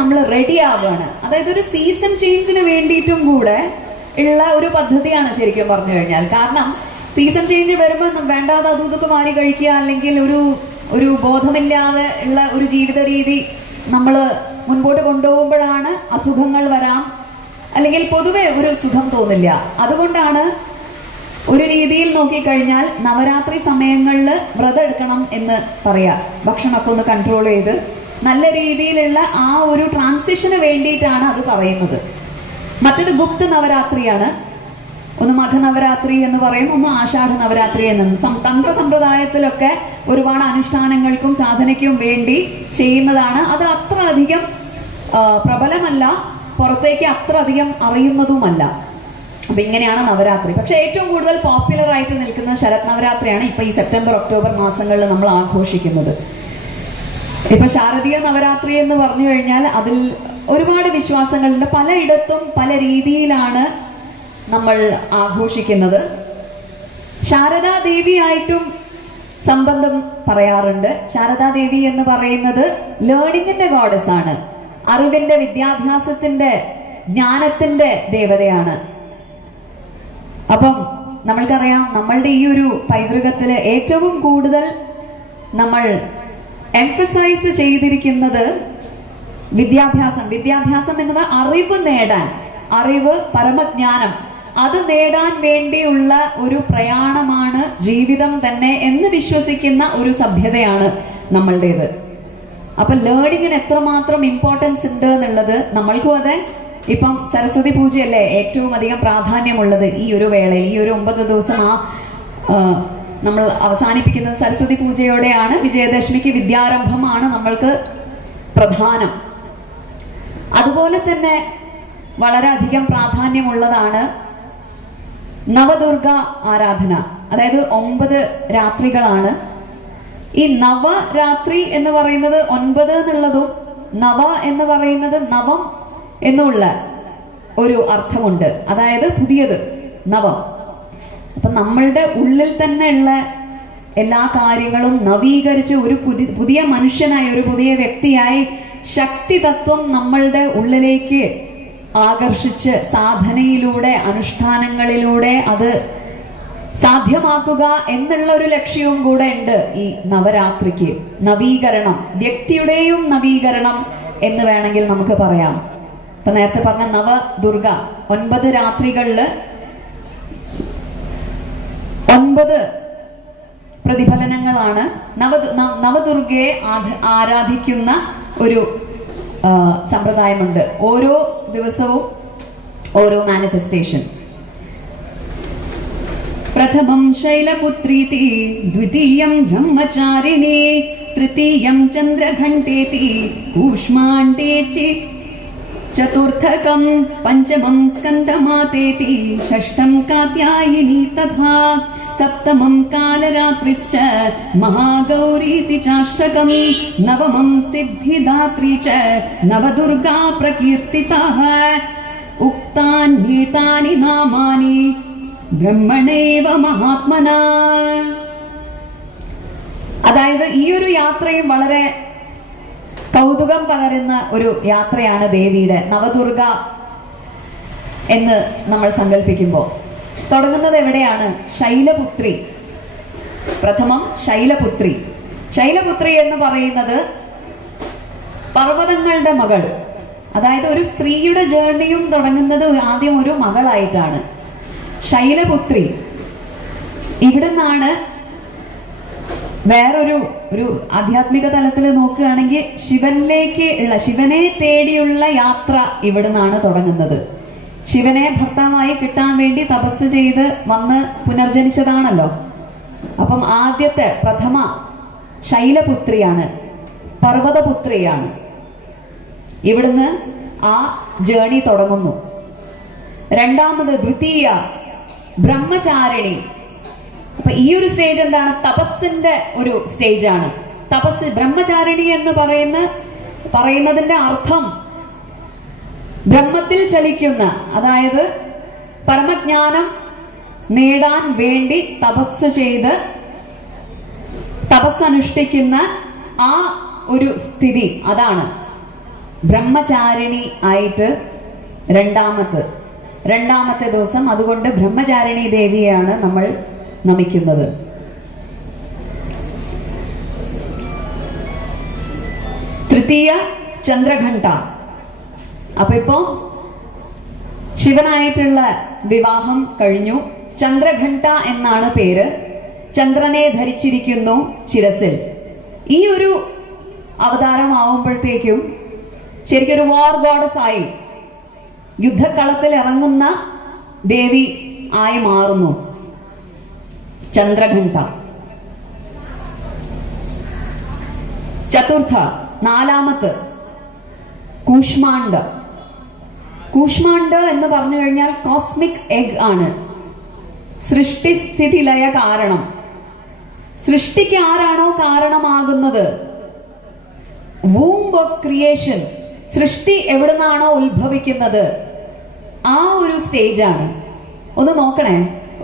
നമ്മൾ റെഡി ആവുകയാണ്. അതായത് ഒരു സീസൺ ചേഞ്ചിന് വേണ്ടിയിട്ടും കൂടെ ഉള്ള ഒരു പദ്ധതിയാണ് ശരിക്കും പറഞ്ഞു കഴിഞ്ഞാൽ. കാരണം സീസൺ ചേഞ്ച് വരുമ്പോൾ വേണ്ടാതെ അതും ഇതൊക്കെ മാറി കഴിക്കുക, അല്ലെങ്കിൽ ഒരു ബോധമില്ലാതെ ഉള്ള ഒരു ജീവിത രീതി നമ്മൾ മുൻപോട്ട് കൊണ്ടുപോകുമ്പോഴാണ് അസുഖങ്ങൾ വരാം, അല്ലെങ്കിൽ പൊതുവെ ഒരു സുഖം തോന്നില്ല. അതുകൊണ്ടാണ് ഒരു രീതിയിൽ നോക്കിക്കഴിഞ്ഞാൽ നവരാത്രി സമയങ്ങളിൽ വ്രതം എടുക്കണം എന്ന് പറയാ. ഭക്ഷണമൊക്കെ ഒന്ന് കൺട്രോൾ ചെയ്ത് നല്ല രീതിയിലുള്ള ആ ഒരു ട്രാൻസിഷന് വേണ്ടിയിട്ടാണ് അത് പറയുന്നത്. മറ്റൊരു ഗുപ്ത നവരാത്രിയാണ്. ഒന്ന് മഘനവരാത്രി എന്ന് പറയും, ഒന്ന് ആഷാഢ നവരാത്രി എന്ന്. തന്ത്ര സമ്പ്രദായത്തിലൊക്കെ ഒരുപാട് അനുഷ്ഠാനങ്ങൾക്കും സാധനയ്ക്കും വേണ്ടി ചെയ്യുന്നതാണ്. അത് അത്ര അധികം പ്രബലമല്ല, പുറത്തേക്ക് അത്ര അധികം അറിയുന്നതുമല്ല. അപ്പൊ ഇങ്ങനെയാണ് നവരാത്രി. പക്ഷെ ഏറ്റവും കൂടുതൽ പോപ്പുലർ ആയിട്ട് നിൽക്കുന്ന ശരത് നവരാത്രിയാണ് ഇപ്പൊ ഈ സെപ്റ്റംബർ ഒക്ടോബർ മാസങ്ങളിൽ നമ്മൾ ആഘോഷിക്കുന്നത്. ഇപ്പൊ ശാരദീയ നവരാത്രി എന്ന് പറഞ്ഞു കഴിഞ്ഞാൽ അതിൽ ഒരുപാട് വിശ്വാസങ്ങളുണ്ട്. പലയിടത്തും പല രീതിയിലാണ് നമ്മൾ ആഘോഷിക്കുന്നത്. ശാരദാദേവിയായിട്ടും സംബന്ധം പറയാറുണ്ട്. ശാരദാദേവി എന്ന് പറയുന്നത് ലേണിംഗിന്റെ ഗോഡസ് ആണ്. അറിവിന്റെ, വിദ്യാഭ്യാസത്തിന്റെ, ജ്ഞാനത്തിന്റെ ദേവതയാണ്. അപ്പം നമ്മൾക്കറിയാം, നമ്മളുടെ ഈ ഒരു പൈതൃകത്തില് ഏറ്റവും കൂടുതൽ നമ്മൾ എംഫസൈസ് ചെയ്തിരിക്കുന്നത് വിദ്യാഭ്യാസം എന്നത് അറിവ് നേടാൻ, അറിവ്, പരമജ്ഞാനം, അത് നേടാൻ വേണ്ടിയുള്ള ഒരു പ്രയാണമാണ് ജീവിതം തന്നെ എന്ന് വിശ്വസിക്കുന്ന ഒരു സഭ്യതയാണ് നമ്മളുടേത്. അപ്പൊ ലേണിങ്ങിന് എത്രമാത്രം ഇമ്പോർട്ടൻസ് ഉണ്ട് എന്നുള്ളത് നമ്മൾക്കും അതെ. ഇപ്പം സരസ്വതി പൂജയല്ലേ ഏറ്റവും അധികം പ്രാധാന്യമുള്ളത് ഈ ഒരു വേളയിൽ. ഈ ഒരു 9 ദിവസം നമ്മൾ അവസാനിപ്പിക്കുന്നത് സരസ്വതി പൂജയോടെയാണ്. വിജയദശമിക്ക് വിദ്യാരംഭമാണ് നമ്മൾക്ക് പ്രധാനം. അതുപോലെ തന്നെ വളരെയധികം പ്രാധാന്യമുള്ളതാണ് നവദുർഗ ആരാധന. അതായത് 9 രാത്രികളാണ്. ഈ നവരാത്രി എന്ന് പറയുന്നത് 9 എന്നുള്ളതും നവ എന്ന് പറയുന്നത് നവം എന്നുള്ള ഒരു അർത്ഥമുണ്ട്. അതായത് പുതിയത്, നവം. അപ്പൊ നമ്മളുടെ ഉള്ളിൽ തന്നെ ഉള്ള എല്ലാ കാര്യങ്ങളും നവീകരിച്ച് ഒരു പുതിയ മനുഷ്യനായി, ഒരു പുതിയ വ്യക്തിയായി ശക്തി തത്വം നമ്മളുടെ ഉള്ളിലേക്ക് ആകർഷിച്ച് സാധനയിലൂടെ, അനുഷ്ഠാനങ്ങളിലൂടെ അത് സാധ്യമാക്കുക എന്നുള്ള ഒരു ലക്ഷ്യവും കൂടെ ഉണ്ട് ഈ നവരാത്രിക്ക്. നവീകരണം, വ്യക്തിയുടെയും നവീകരണം എന്ന് വേണമെങ്കിൽ നമുക്ക് പറയാം. ഇപ്പൊ നേരത്തെ പറഞ്ഞ നവദുർഗ 9 രാത്രികളില് 9 പ്രതിഫലനങ്ങളാണ്. നവദുർഗയെ ആരാധിക്കുന്ന ഒരു സമ്പ്രദായമുണ്ട്. ഓരോ ദിവസവും ഓരോ മാനിഫെസ്റ്റേഷൻ. പ്രഥമം ശൈലപുത്രീതി, ദ്വിതീയം ബ്രഹ്മചാരിണി, തൃതീയം ചന്ദ്രഘണ്ടേതി, കൂഷ്മാണ്ഡേചി, ചതുർത്ഥകം പഞ്ചമം സ്കന്ദമാതേതി, ഷഷ്ടം കാത്യായനി തഥാ, സപ്തമം കാലരാത്രിശ്ച മഹാഗൗരീതി ചാഷ്ടകം, നവമം സിദ്ധിദാത്രി ച നവദുർഗാ പ്രകീർത്തിതാഃ. ഉക്താന്യേതാനി നാമാനി ബ്രഹ്മണേവ മഹാത്മനാ. അതായത് ഈ ഒരു യാത്രയും വളരെ കൗതുകം പകരുന്ന ഒരു യാത്രയാണ് ദേവിയുടെ. നവദുർഗ എന്ന് നമ്മൾ സങ്കല്പിക്കുമ്പോൾ തുടങ്ങുന്നത് എവിടെയാണ്? ശൈലപുത്രി. പ്രഥമം ശൈലപുത്രി. ശൈലപുത്രി എന്ന് പറയുന്നത് പർവ്വതങ്ങളുടെ മകൾ. അതായത് ഒരു സ്ത്രീയുടെ ജേർണിയും തുടങ്ങുന്നത് ആദ്യം ഒരു മകളായിട്ടാണ്. ശൈലപുത്രി. ഇവിടുന്നാണ് വേറൊരു ഒരു ആധ്യാത്മിക തലത്തിൽ നോക്കുകയാണെങ്കിൽ ശിവനിലേക്ക് ഉള്ള, ശിവനെ തേടിയുള്ള യാത്ര ഇവിടുന്നാണ് തുടങ്ങുന്നത്. ശിവനെ ഭർത്താവായി കിട്ടാൻ വേണ്ടി തപസ് ചെയ്ത് വന്ന് പുനർജനിച്ചതാണല്ലോ. അപ്പം ആദ്യത്തെ പ്രഥമ ശൈലപുത്രിയാണ്, പർവ്വതപുത്രിയാണ്. ഇവിടുന്ന് ആ ജേണി തുടങ്ങുന്നു. രണ്ടാമത് ദ്വിതീയ ബ്രഹ്മചാരിണി. അപ്പൊ ഈ ഒരു സ്റ്റേജ് എന്താണ്? തപസ്സിന്റെ ഒരു സ്റ്റേജാണ്. തപസ് ബ്രഹ്മചാരിണി എന്ന് പറയുന്നതിന്റെ അർത്ഥം ബ്രഹ്മത്തിൽ ചലിക്കുന്ന, അതായത് പരമജ്ഞാനം നേടാൻ വേണ്ടി തപസ് ചെയ്ത് തപസ്സനുഷ്ഠിക്കുന്ന ആ ഒരു സ്ഥിതി, അതാണ് ബ്രഹ്മചാരിണി ആയിട്ട് രണ്ടാമത്തെ ദിവസം. അതുകൊണ്ട് ബ്രഹ്മചാരിണി ദേവിയെയാണ് നമ്മൾ നമിക്കുന്നത്. തൃതീയ ചന്ദ്രഘണ്ഠ. അപ്പൊ ഇപ്പോ ശിവനായിട്ടുള്ള വിവാഹം കഴിഞ്ഞു. ചന്ദ്രഘണ്ഠ എന്നാണ് പേര്. ചന്ദ്രനെ ധരിച്ചിരിക്കുന്നു ശിരസിൽ. ഈ ഒരു അവതാരമാവുമ്പോഴത്തേക്കും ശരിക്കും ഒരു വാർ ഗോഡസ് ആയി, യുദ്ധക്കളത്തിൽ ഇറങ്ങുന്ന ദേവി ആയി മാറുന്നു ചന്ദ്രഘണ്ഠ. ചതുർത്ഥ, നാലാമത്ത് കൂഷ്മാണ്ഡ. കൂഷ്മാണ്ഡ എന്ന് പറഞ്ഞു കഴിഞ്ഞാൽ കോസ്മിക് എഗ് ആണ്. സൃഷ്ടിസ്ഥിതി ലയ കാരണം. സൃഷ്ടിക്ക് ആരാണോ കാരണമാകുന്നത്, വൂംബ് ഓഫ് ക്രിയേഷൻ, സൃഷ്ടി എവിടുന്നാണോ ഉത്ഭവിക്കുന്നത്, ആ ഒരു സ്റ്റേജാണ്. ഒന്ന് നോക്കണേ,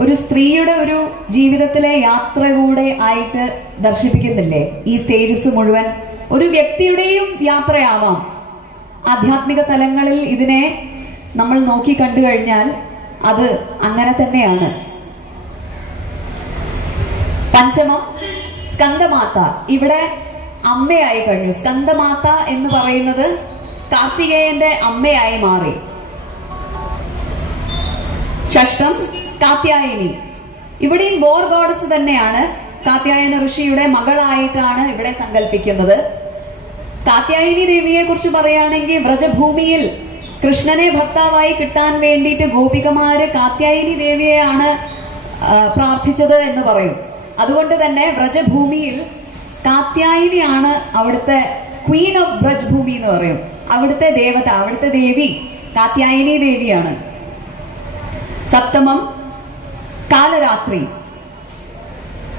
ഒരു സ്ത്രീയുടെ ഒരു ജീവിതത്തിലെ യാത്ര കൂടെ ആയിട്ട് ദർശിപ്പിക്കുന്നില്ലേ ഈ സ്റ്റേജസ് മുഴുവൻ? ഒരു വ്യക്തിയുടെയും യാത്രയാവാം. ആധ്യാത്മിക തലങ്ങളിൽ ഇതിനെ നമ്മൾ നോക്കി കണ്ടു കഴിഞ്ഞാൽ അത് അങ്ങനെ തന്നെയാണ്. പഞ്ചമം സ്കന്ദമാത. ഇവിടെ അമ്മയായി കഴിഞ്ഞു. സ്കന്ദമാത എന്ന് പറയുന്നത് കാർത്തികേയന്റെ അമ്മയായി മാറി. ഷഷ്ടം കാത്യായനി. ഇവിടെയും വോർ ഗോഡസ് തന്നെയാണ്. കാത്യായന ഋഷിയുടെ മകളായിട്ടാണ് ഇവിടെ സങ്കല്പിക്കുന്നത്. കാത്യായനി ദേവിയെ കുറിച്ച് പറയുകയാണെങ്കിൽ വ്രജഭൂമിയിൽ കൃഷ്ണനെ ഭർത്താവായി കിട്ടാൻ വേണ്ടിയിട്ട് ഗോപികമാര് കാത്യായനി ദേവിയെയാണ് പ്രാർത്ഥിച്ചത് എന്ന് പറയും. അതുകൊണ്ട് തന്നെ വ്രജഭൂമിയിൽ കാത്യായനിയാണ് അവിടുത്തെ ക്വീൻ ഓഫ് ബ്രജ്ഭൂമി എന്ന് പറയും. അവിടുത്തെ ദേവത, അവിടുത്തെ ദേവി കാത്യായനി ദേവിയാണ്. സപ്തമം കാലരാത്രി.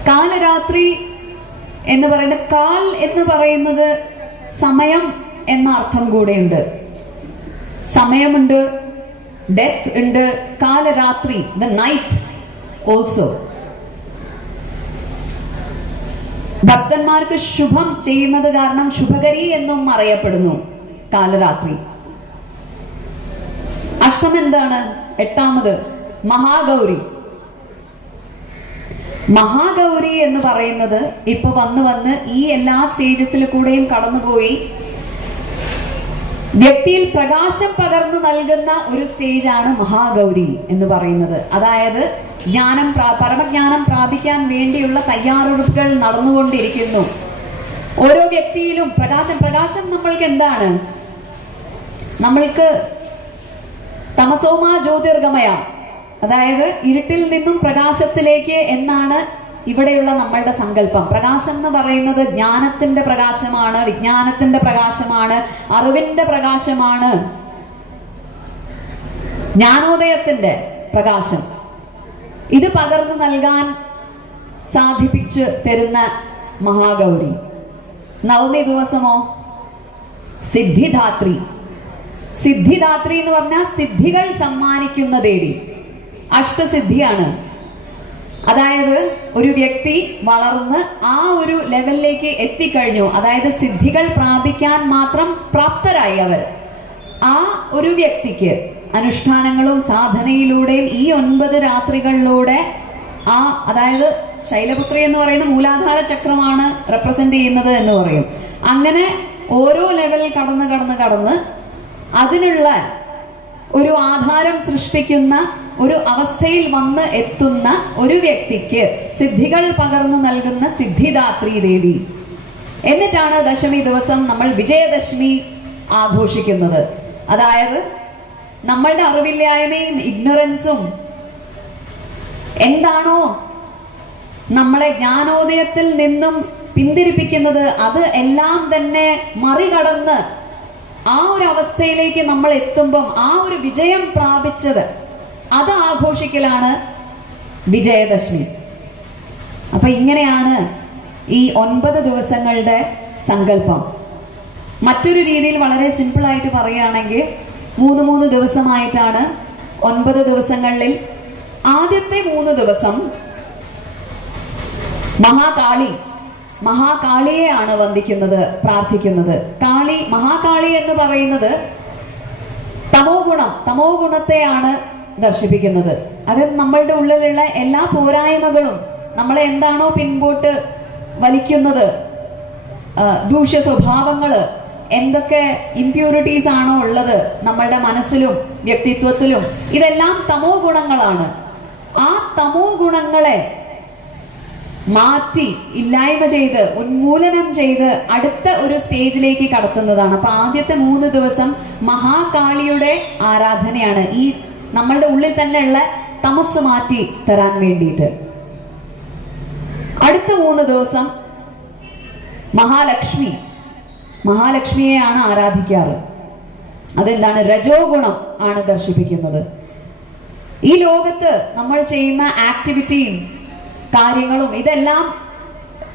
കാലരാത്രി എന്ന് പറയുന്നത്, കാൽ എന്ന് പറയുന്നത് സമയം എന്ന അർത്ഥം കൂടെയുണ്ട്. സമയമുണ്ട്, ഡെത്ത് ഉണ്ട്. Kalaratri, the night also. ഭക്തന്മാർക്ക് ശുഭം ചെയ്യുന്നത് കാരണം ശുഭകരി എന്നും അറിയപ്പെടുന്നു കാലരാത്രി. അഷ്ടം എന്താണ്? എട്ടാമത് മഹാഗൗരി. മഹാഗൗരി എന്ന് പറയുന്നത് ഇപ്പൊ വന്ന് ഈ എല്ലാ സ്റ്റേജസിൽ കൂടെയും കടന്നുപോയി വ്യക്തിയിൽ പ്രകാശം പകർന്നു നൽകുന്ന ഒരു സ്റ്റേജാണ് മഹാഗൗരി എന്ന് പറയുന്നത്. അതായത് പരമജ്ഞാനം പ്രാപിക്കാൻ വേണ്ടിയുള്ള തയ്യാറെടുപ്പുകൾ നടന്നുകൊണ്ടിരിക്കുന്നു. ഓരോ വ്യക്തിയിലും പ്രകാശം നമ്മൾക്ക് എന്താണ്? നമ്മൾക്ക് തമസോമാ ജ്യോതിർഗമയ, അതായത് ഇരുട്ടിൽ നിന്നും പ്രകാശത്തിലേക്ക് എന്നാണ് ഇവിടെയുള്ള നമ്മളുടെ സങ്കല്പം. പ്രകാശം എന്ന് പറയുന്നത് ജ്ഞാനത്തിന്റെ പ്രകാശമാണ്, വിജ്ഞാനത്തിന്റെ പ്രകാശമാണ്, അറിവിന്റെ പ്രകാശമാണ്, ജ്ഞാനോദയത്തിന്റെ പ്രകാശം. ഇത് പകർന്നു നൽകാൻ സാധിപ്പിച്ചു തരുന്ന മഹാഗൗരി. നവമി ദിവസമോ സിദ്ധിദാത്രി. സിദ്ധിദാത്രി എന്ന് പറഞ്ഞാൽ സിദ്ധികൾ സമ്മാനിക്കുന്ന ദേവി. അഷ്ടസിദ്ധിയാണ്. അതായത് ഒരു വ്യക്തി വളർന്ന് ആ ഒരു ലെവലിലേക്ക് എത്തിക്കഴിഞ്ഞു, അതായത് സിദ്ധികൾ പ്രാപിക്കാൻ മാത്രം പ്രാപ്തരായി അവർ. ആ ഒരു വ്യക്തിക്ക് അനുഷ്ഠാനങ്ങളും സാധനയിലൂടെയും ഈ 9 രാത്രികളിലൂടെ അതായത് ശൈലപുത്രി എന്ന് പറയുന്ന മൂലാധാര ചക്രമാണ് റെപ്രസെന്റ് ചെയ്യുന്നത് എന്ന് പറയും. അങ്ങനെ ഓരോ ലെവൽ കടന്ന് അതിനുള്ള ഒരു ആധാരം സൃഷ്ടിക്കുന്ന ഒരു അവസ്ഥയിൽ വന്ന് എത്തുന്ന ഒരു വ്യക്തിക്ക് സിദ്ധികൾ പകർന്നു നൽകുന്ന സിദ്ധിദാത്രി ദേവി. എന്നിട്ടാണ് ദശമി ദിവസം നമ്മൾ വിജയദശമി ആഘോഷിക്കുന്നത്. അതായത് നമ്മളുടെ അറിവില്ലായ്മയും ഇഗ്നറൻസും എന്താണോ നമ്മളെ ജ്ഞാനോദയത്തിൽ നിന്നും പിന്തിരിപ്പിക്കുന്നത്, അത് എല്ലാം തന്നെ മറികടന്ന് ആ ഒരു അവസ്ഥയിലേക്ക് നമ്മൾ എത്തുമ്പം ആ ഒരു വിജയം പ്രാപിച്ചത് അത് ആഘോഷിക്കലാണ് വിജയദശമി. അപ്പൊ ഇങ്ങനെയാണ് ഈ 9 ദിവസങ്ങളുടെ സങ്കല്പം. മറ്റൊരു രീതിയിൽ വളരെ സിമ്പിൾ ആയിട്ട് പറയുകയാണെങ്കിൽ 3 ദിവസമായിട്ടാണ് 9 ദിവസങ്ങളിൽ ആദ്യത്തെ 3 ദിവസം മഹാകാളിയെയാണ് വന്ദിക്കുന്നത്, പ്രാർത്ഥിക്കുന്നത്. മഹാകാളി എന്ന് പറയുന്നത് തമോ ഗുണത്തെയാണ് ദർശിപ്പിക്കുന്നത്. അത് നമ്മളുടെ ഉള്ളിലുള്ള എല്ലാ പോരായ്മകളും, നമ്മളെ എന്താണോ പിൻപോട്ട് വലിക്കുന്നത്, ദൂഷ്യ സ്വഭാവങ്ങള്, എന്തൊക്കെ ഇംപ്യൂരിറ്റീസ് ആണോ ഉള്ളത് നമ്മളുടെ മനസ്സിലും വ്യക്തിത്വത്തിലും, ഇതെല്ലാം തമോ ഗുണങ്ങളാണ്. ആ തമോ ഗുണങ്ങളെ മാറ്റി ഇല്ലായ്മ ചെയ്ത് ഉന്മൂലനം ചെയ്ത് അടുത്ത ഒരു സ്റ്റേജിലേക്ക് കടത്തുന്നതാണ്. അപ്പൊ ആദ്യത്തെ 3 ദിവസം മഹാകാളിയുടെ ആരാധനയാണ്, ഈ നമ്മളുടെ ഉള്ളിൽ തന്നെയുള്ള തമസ് മാറ്റി തരാൻ വേണ്ടിയിട്ട്. അടുത്ത 3 ദിവസം മഹാലക്ഷ്മിയെയാണ് ആരാധിക്കാറ്. അതെന്താണ്? രജോ ഗുണം ആണ് ദർശിപ്പിക്കുന്നത്. ഈ ലോകത്ത് നമ്മൾ ചെയ്യുന്ന ആക്ടിവിറ്റിയും കാര്യങ്ങളും ഇതെല്ലാം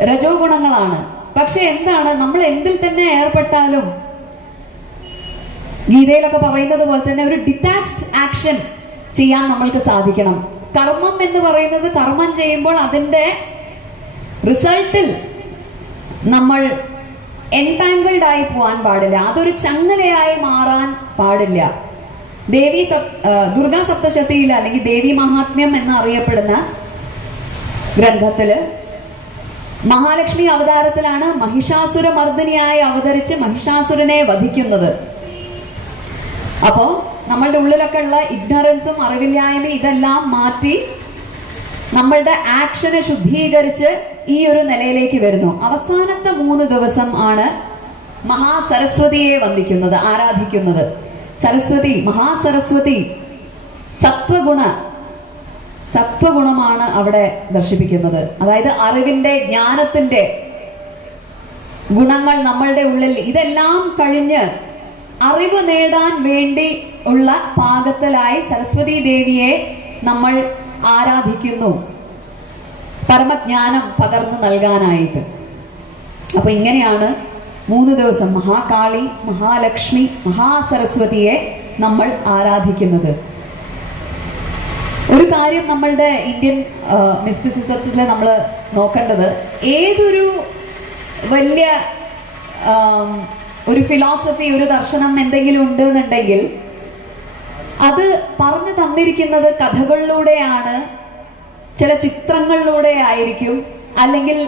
രജോ ഗുണങ്ങളാണ്. പക്ഷെ എന്താണ്, നമ്മൾ എന്തിൽ തന്നെ ഏർപ്പെട്ടാലും ഗീതയിലൊക്കെ പറയുന്നത് പോലെ തന്നെ ഒരു ഡിറ്റാച്ച്ഡ് ആക്ഷൻ ചെയ്യാൻ നമ്മൾക്ക് സാധിക്കണം. കർമ്മം എന്ന് പറയുന്നത്, കർമ്മം ചെയ്യുമ്പോൾ അതിന്റെ റിസൾട്ടിൽ നമ്മൾ എൻടാങ്കിൾഡ് ആയി പോവാൻ പാടില്ല, അതൊരു ചങ്ങലയായി മാറാൻ പാടില്ല. ദുർഗാ സപ്തശതിയിൽ അല്ലെങ്കിൽ ദേവി മഹാത്മ്യം എന്നറിയപ്പെടുന്ന ഗ്രന്ഥത്തില് മഹാലക്ഷ്മി അവതാരത്തിലാണ് മഹിഷാസുര മർദ്ദിനിയായി അവതരിച്ച് മഹിഷാസുരനെ വധിക്കുന്നത്. അപ്പോ നമ്മളുടെ ഉള്ളിലൊക്കെ ഉള്ള ഇഗ്നറൻസും അറിവില്ലായ്മയും ഇതെല്ലാം മാറ്റി നമ്മളുടെ ആക്ഷനെ ശുദ്ധീകരിച്ച് ഈ ഒരു നിലയിലേക്ക് വരുന്നു. അവസാനത്തെ 3 ദിവസം ആണ് മഹാസരസ്വതിയെ വന്ദിക്കുന്നത്, ആരാധിക്കുന്നത്. മഹാസരസ്വതി സത്വഗുണമാണ് അവിടെ ദർശിപ്പിക്കുന്നത്. അതായത് അറിവിന്റെ, ജ്ഞാനത്തിന്റെ ഗുണങ്ങൾ നമ്മളുടെ ഉള്ളിൽ, ഇതെല്ലാം കഴിഞ്ഞ് അറിവ് നേടാൻ വേണ്ടി ഉള്ള പാകത്തിലായി സരസ്വതി ദേവിയെ നമ്മൾ ആരാധിക്കുന്നു, പരമജ്ഞാനം പകർന്നു നൽകാനായിട്ട്. അപ്പൊ ഇങ്ങനെയാണ് 3 ദിവസം മഹാകാളി, മഹാലക്ഷ്മി, മഹാസരസ്വതിയെ നമ്മൾ ആരാധിക്കുന്നത്. ഒരു കാര്യം നമ്മളുടെ ഇന്ത്യൻ മിസ്റ്റിസിസത്തിൽ നമ്മൾ നോക്കേണ്ടത്, ഏതൊരു വലിയ ഒരു ഫിലോസഫി, ഒരു ദർശനം എന്തെങ്കിലും ഉണ്ട് എന്നുണ്ടെങ്കിൽ അത് പറഞ്ഞു തന്നിരിക്കുന്നത് കഥകളിലൂടെയാണ്, ചില ചിത്രങ്ങളിലൂടെ ആയിരിക്കും, അല്ലെങ്കിൽ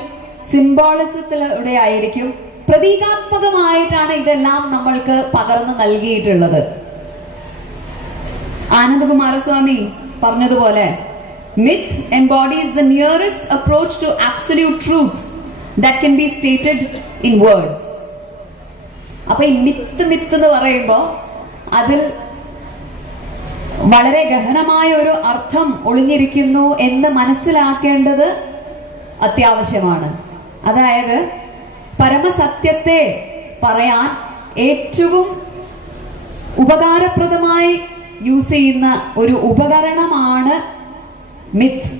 സിംബോളിസത്തിലൂടെ ആയിരിക്കും, പ്രതീകാത്മകമായിട്ടാണ് ഇതെല്ലാം നമ്മൾക്ക് പകർന്നു നൽകിയിട്ടുള്ളത്. ആനന്ദകുമാരസ്വാമി പറഞ്ഞതുപോലെ, myth embodies the nearest approach to absolute truth that can be stated in words. അപ്പൊ ഈ മിത്ത് എന്ന് പറയുമ്പോ അതിൽ വളരെ ഗഹനമായ ഒരു അർത്ഥം ഒളിഞ്ഞിരിക്കുന്നു എന്ന് മനസ്സിലാക്കേണ്ടത് അത്യാവശ്യമാണ്. അതായത് പരമസത്യത്തെ പറയാൻ ഏറ്റവും ഉപകാരപ്രദമായി യൂസ് ചെയ്യുന്ന ഒരു ഉപകരണമാണ് മിത്ത്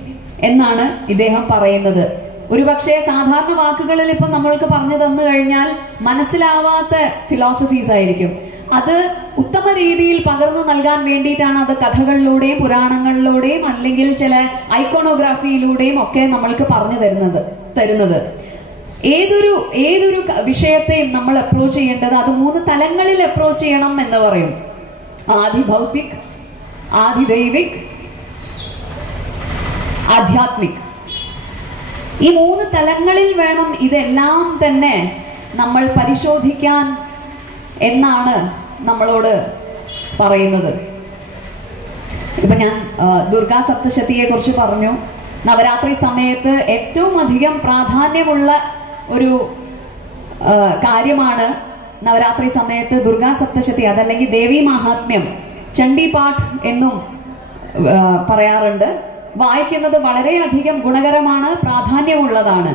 എന്നാണ് ഇദ്ദേഹം പറയുന്നത്. ഒരുപക്ഷെ സാധാരണ വാക്കുകളിൽ ഇപ്പം നമ്മൾക്ക് പറഞ്ഞു തന്നു കഴിഞ്ഞാൽ മനസ്സിലാവാത്ത ഫിലോസഫീസ് ആയിരിക്കും. അത് ഉത്തമ രീതിയിൽ പകർന്നു നൽകാൻ വേണ്ടിയിട്ടാണ് അത് കഥകളിലൂടെയും പുരാണങ്ങളിലൂടെയും അല്ലെങ്കിൽ ചില ഐക്കോണോഗ്രാഫിയിലൂടെയും ഒക്കെ നമ്മൾക്ക് പറഞ്ഞു തരുന്നത്. ഏതൊരു വിഷയത്തെയും നമ്മൾ അപ്രോച്ച് ചെയ്യേണ്ടത് അത് 3 തലങ്ങളിൽ അപ്രോച്ച് ചെയ്യണം എന്ന് പറയും. ആദി ഭൗതിക്, ആദി ദൈവിക്, ആധ്യാത്മിക്. ഈ 3 തലങ്ങളിൽ വേണം ഇതെല്ലാം തന്നെ നമ്മൾ പരിശോധിക്കാൻ എന്നാണ് നമ്മളോട് പറയുന്നത്. ഇപ്പൊ ഞാൻ ദുർഗാ സപ്തശതിയെ കുറിച്ച് പറഞ്ഞു. നവരാത്രി സമയത്ത് ഏറ്റവും അധികം പ്രാധാന്യമുള്ള ഒരു കാര്യമാണ് നവരാത്രി സമയത്ത് ദുർഗാ സപ്തശതി, അതല്ലെങ്കിൽ ദേവി മഹാത്മ്യം, ചണ്ഡിപാഠ് എന്നും പറയാറുണ്ട്. വായിക്കുന്നത് വളരെയധികം ഗുണകരമാണ്, പ്രാധാന്യമുള്ളതാണ്.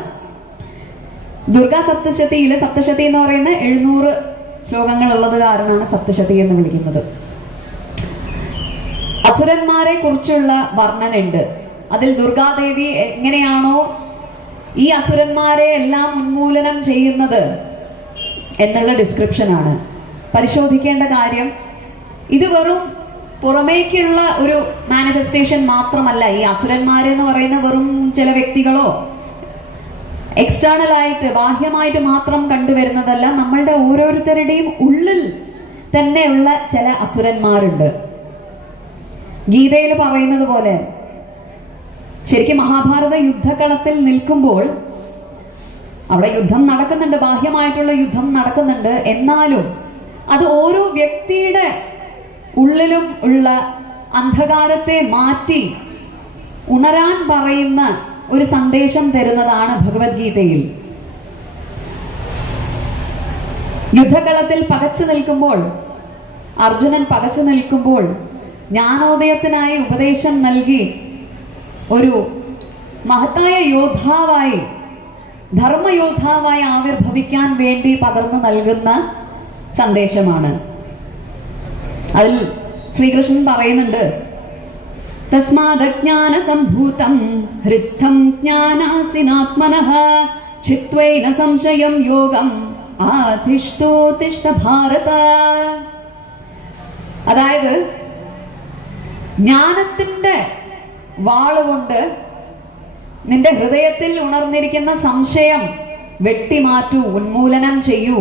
ദുർഗാ സപ്തശതിയിൽ, സപ്തശതി എന്ന് പറയുന്ന 700 ശ്ലോകങ്ങൾ ഉള്ളത് കാരണമാണ് സപ്തശതി എന്ന് വിളിക്കുന്നത്. അസുരന്മാരെ കുറിച്ചുള്ള വർണ്ണനുണ്ട്. അതിൽ ദുർഗാദേവി എങ്ങനെയാണോ ഈ അസുരന്മാരെ എല്ലാം ഉന്മൂലനം ചെയ്യുന്നത് എന്നുള്ള ഡിസ്ക്രിപ്ഷനാണ്. പരിശോധിക്കേണ്ട കാര്യം, ഇത് വെറും പുറമേക്കുള്ള ഒരു മാനിഫെസ്റ്റേഷൻ മാത്രമല്ല. ഈ അസുരന്മാരെന്ന് പറയുന്ന വെറും ചില വ്യക്തികളോ എക്സ്റ്റേണൽ ആയിട്ട് ബാഹ്യമായിട്ട് മാത്രം കണ്ടുവരുന്നതല്ല. നമ്മളുടെ ഓരോരുത്തരുടെയും ഉള്ളിൽ തന്നെയുള്ള ചില അസുരന്മാരുണ്ട്. ഗീതയിൽ പറയുന്നത് പോലെ, ശരിക്കും മഹാഭാരത യുദ്ധകളത്തിൽ നിൽക്കുമ്പോൾ അവിടെ യുദ്ധം നടക്കുന്നുണ്ട്, ബാഹ്യമായിട്ടുള്ള യുദ്ധം നടക്കുന്നുണ്ട്. എന്നാലും അത് ഓരോ വ്യക്തിയുടെ ഉള്ളിലും ഉള്ള അന്ധകാരത്തെ മാറ്റി ഉണരാൻ പറയുന്ന ഒരു സന്ദേശം തരുന്നതാണ് ഭഗവത്ഗീതയിൽ. യുദ്ധകളത്തിൽ പകച്ചു നിൽക്കുമ്പോൾ, അർജുനൻ പകച്ചു നിൽക്കുമ്പോൾ ജ്ഞാനോദയത്തിനായി ഉപദേശം നൽകി ഒരു മഹത്തായ യോദ്ധാവായി, ധർമ്മയോദ്ധാവായി ആവിർഭവിക്കാൻ വേണ്ടി പകർന്നു നൽകുന്ന സന്ദേശമാണ്. അതിൽ ശ്രീകൃഷ്ണൻ പറയുന്നുണ്ട്, തസ്മാദജ്ഞാന സംഭൂതം ഹൃത്സ്ഥം ജ്ഞാനാസിനാത്മനഃ ചിത്വേന സംശയം യോഗം ആധിഷ്ഠോതിഷ്ഠ ഭാരത. അതായത് ജ്ഞാനത്തിന്റെ വാളുകൊണ്ട് നിന്റെ ഹൃദയത്തിൽ ഉണർന്നിരിക്കുന്ന സംശയം വെട്ടിമാറ്റൂ, ഉന്മൂലനം ചെയ്യൂ.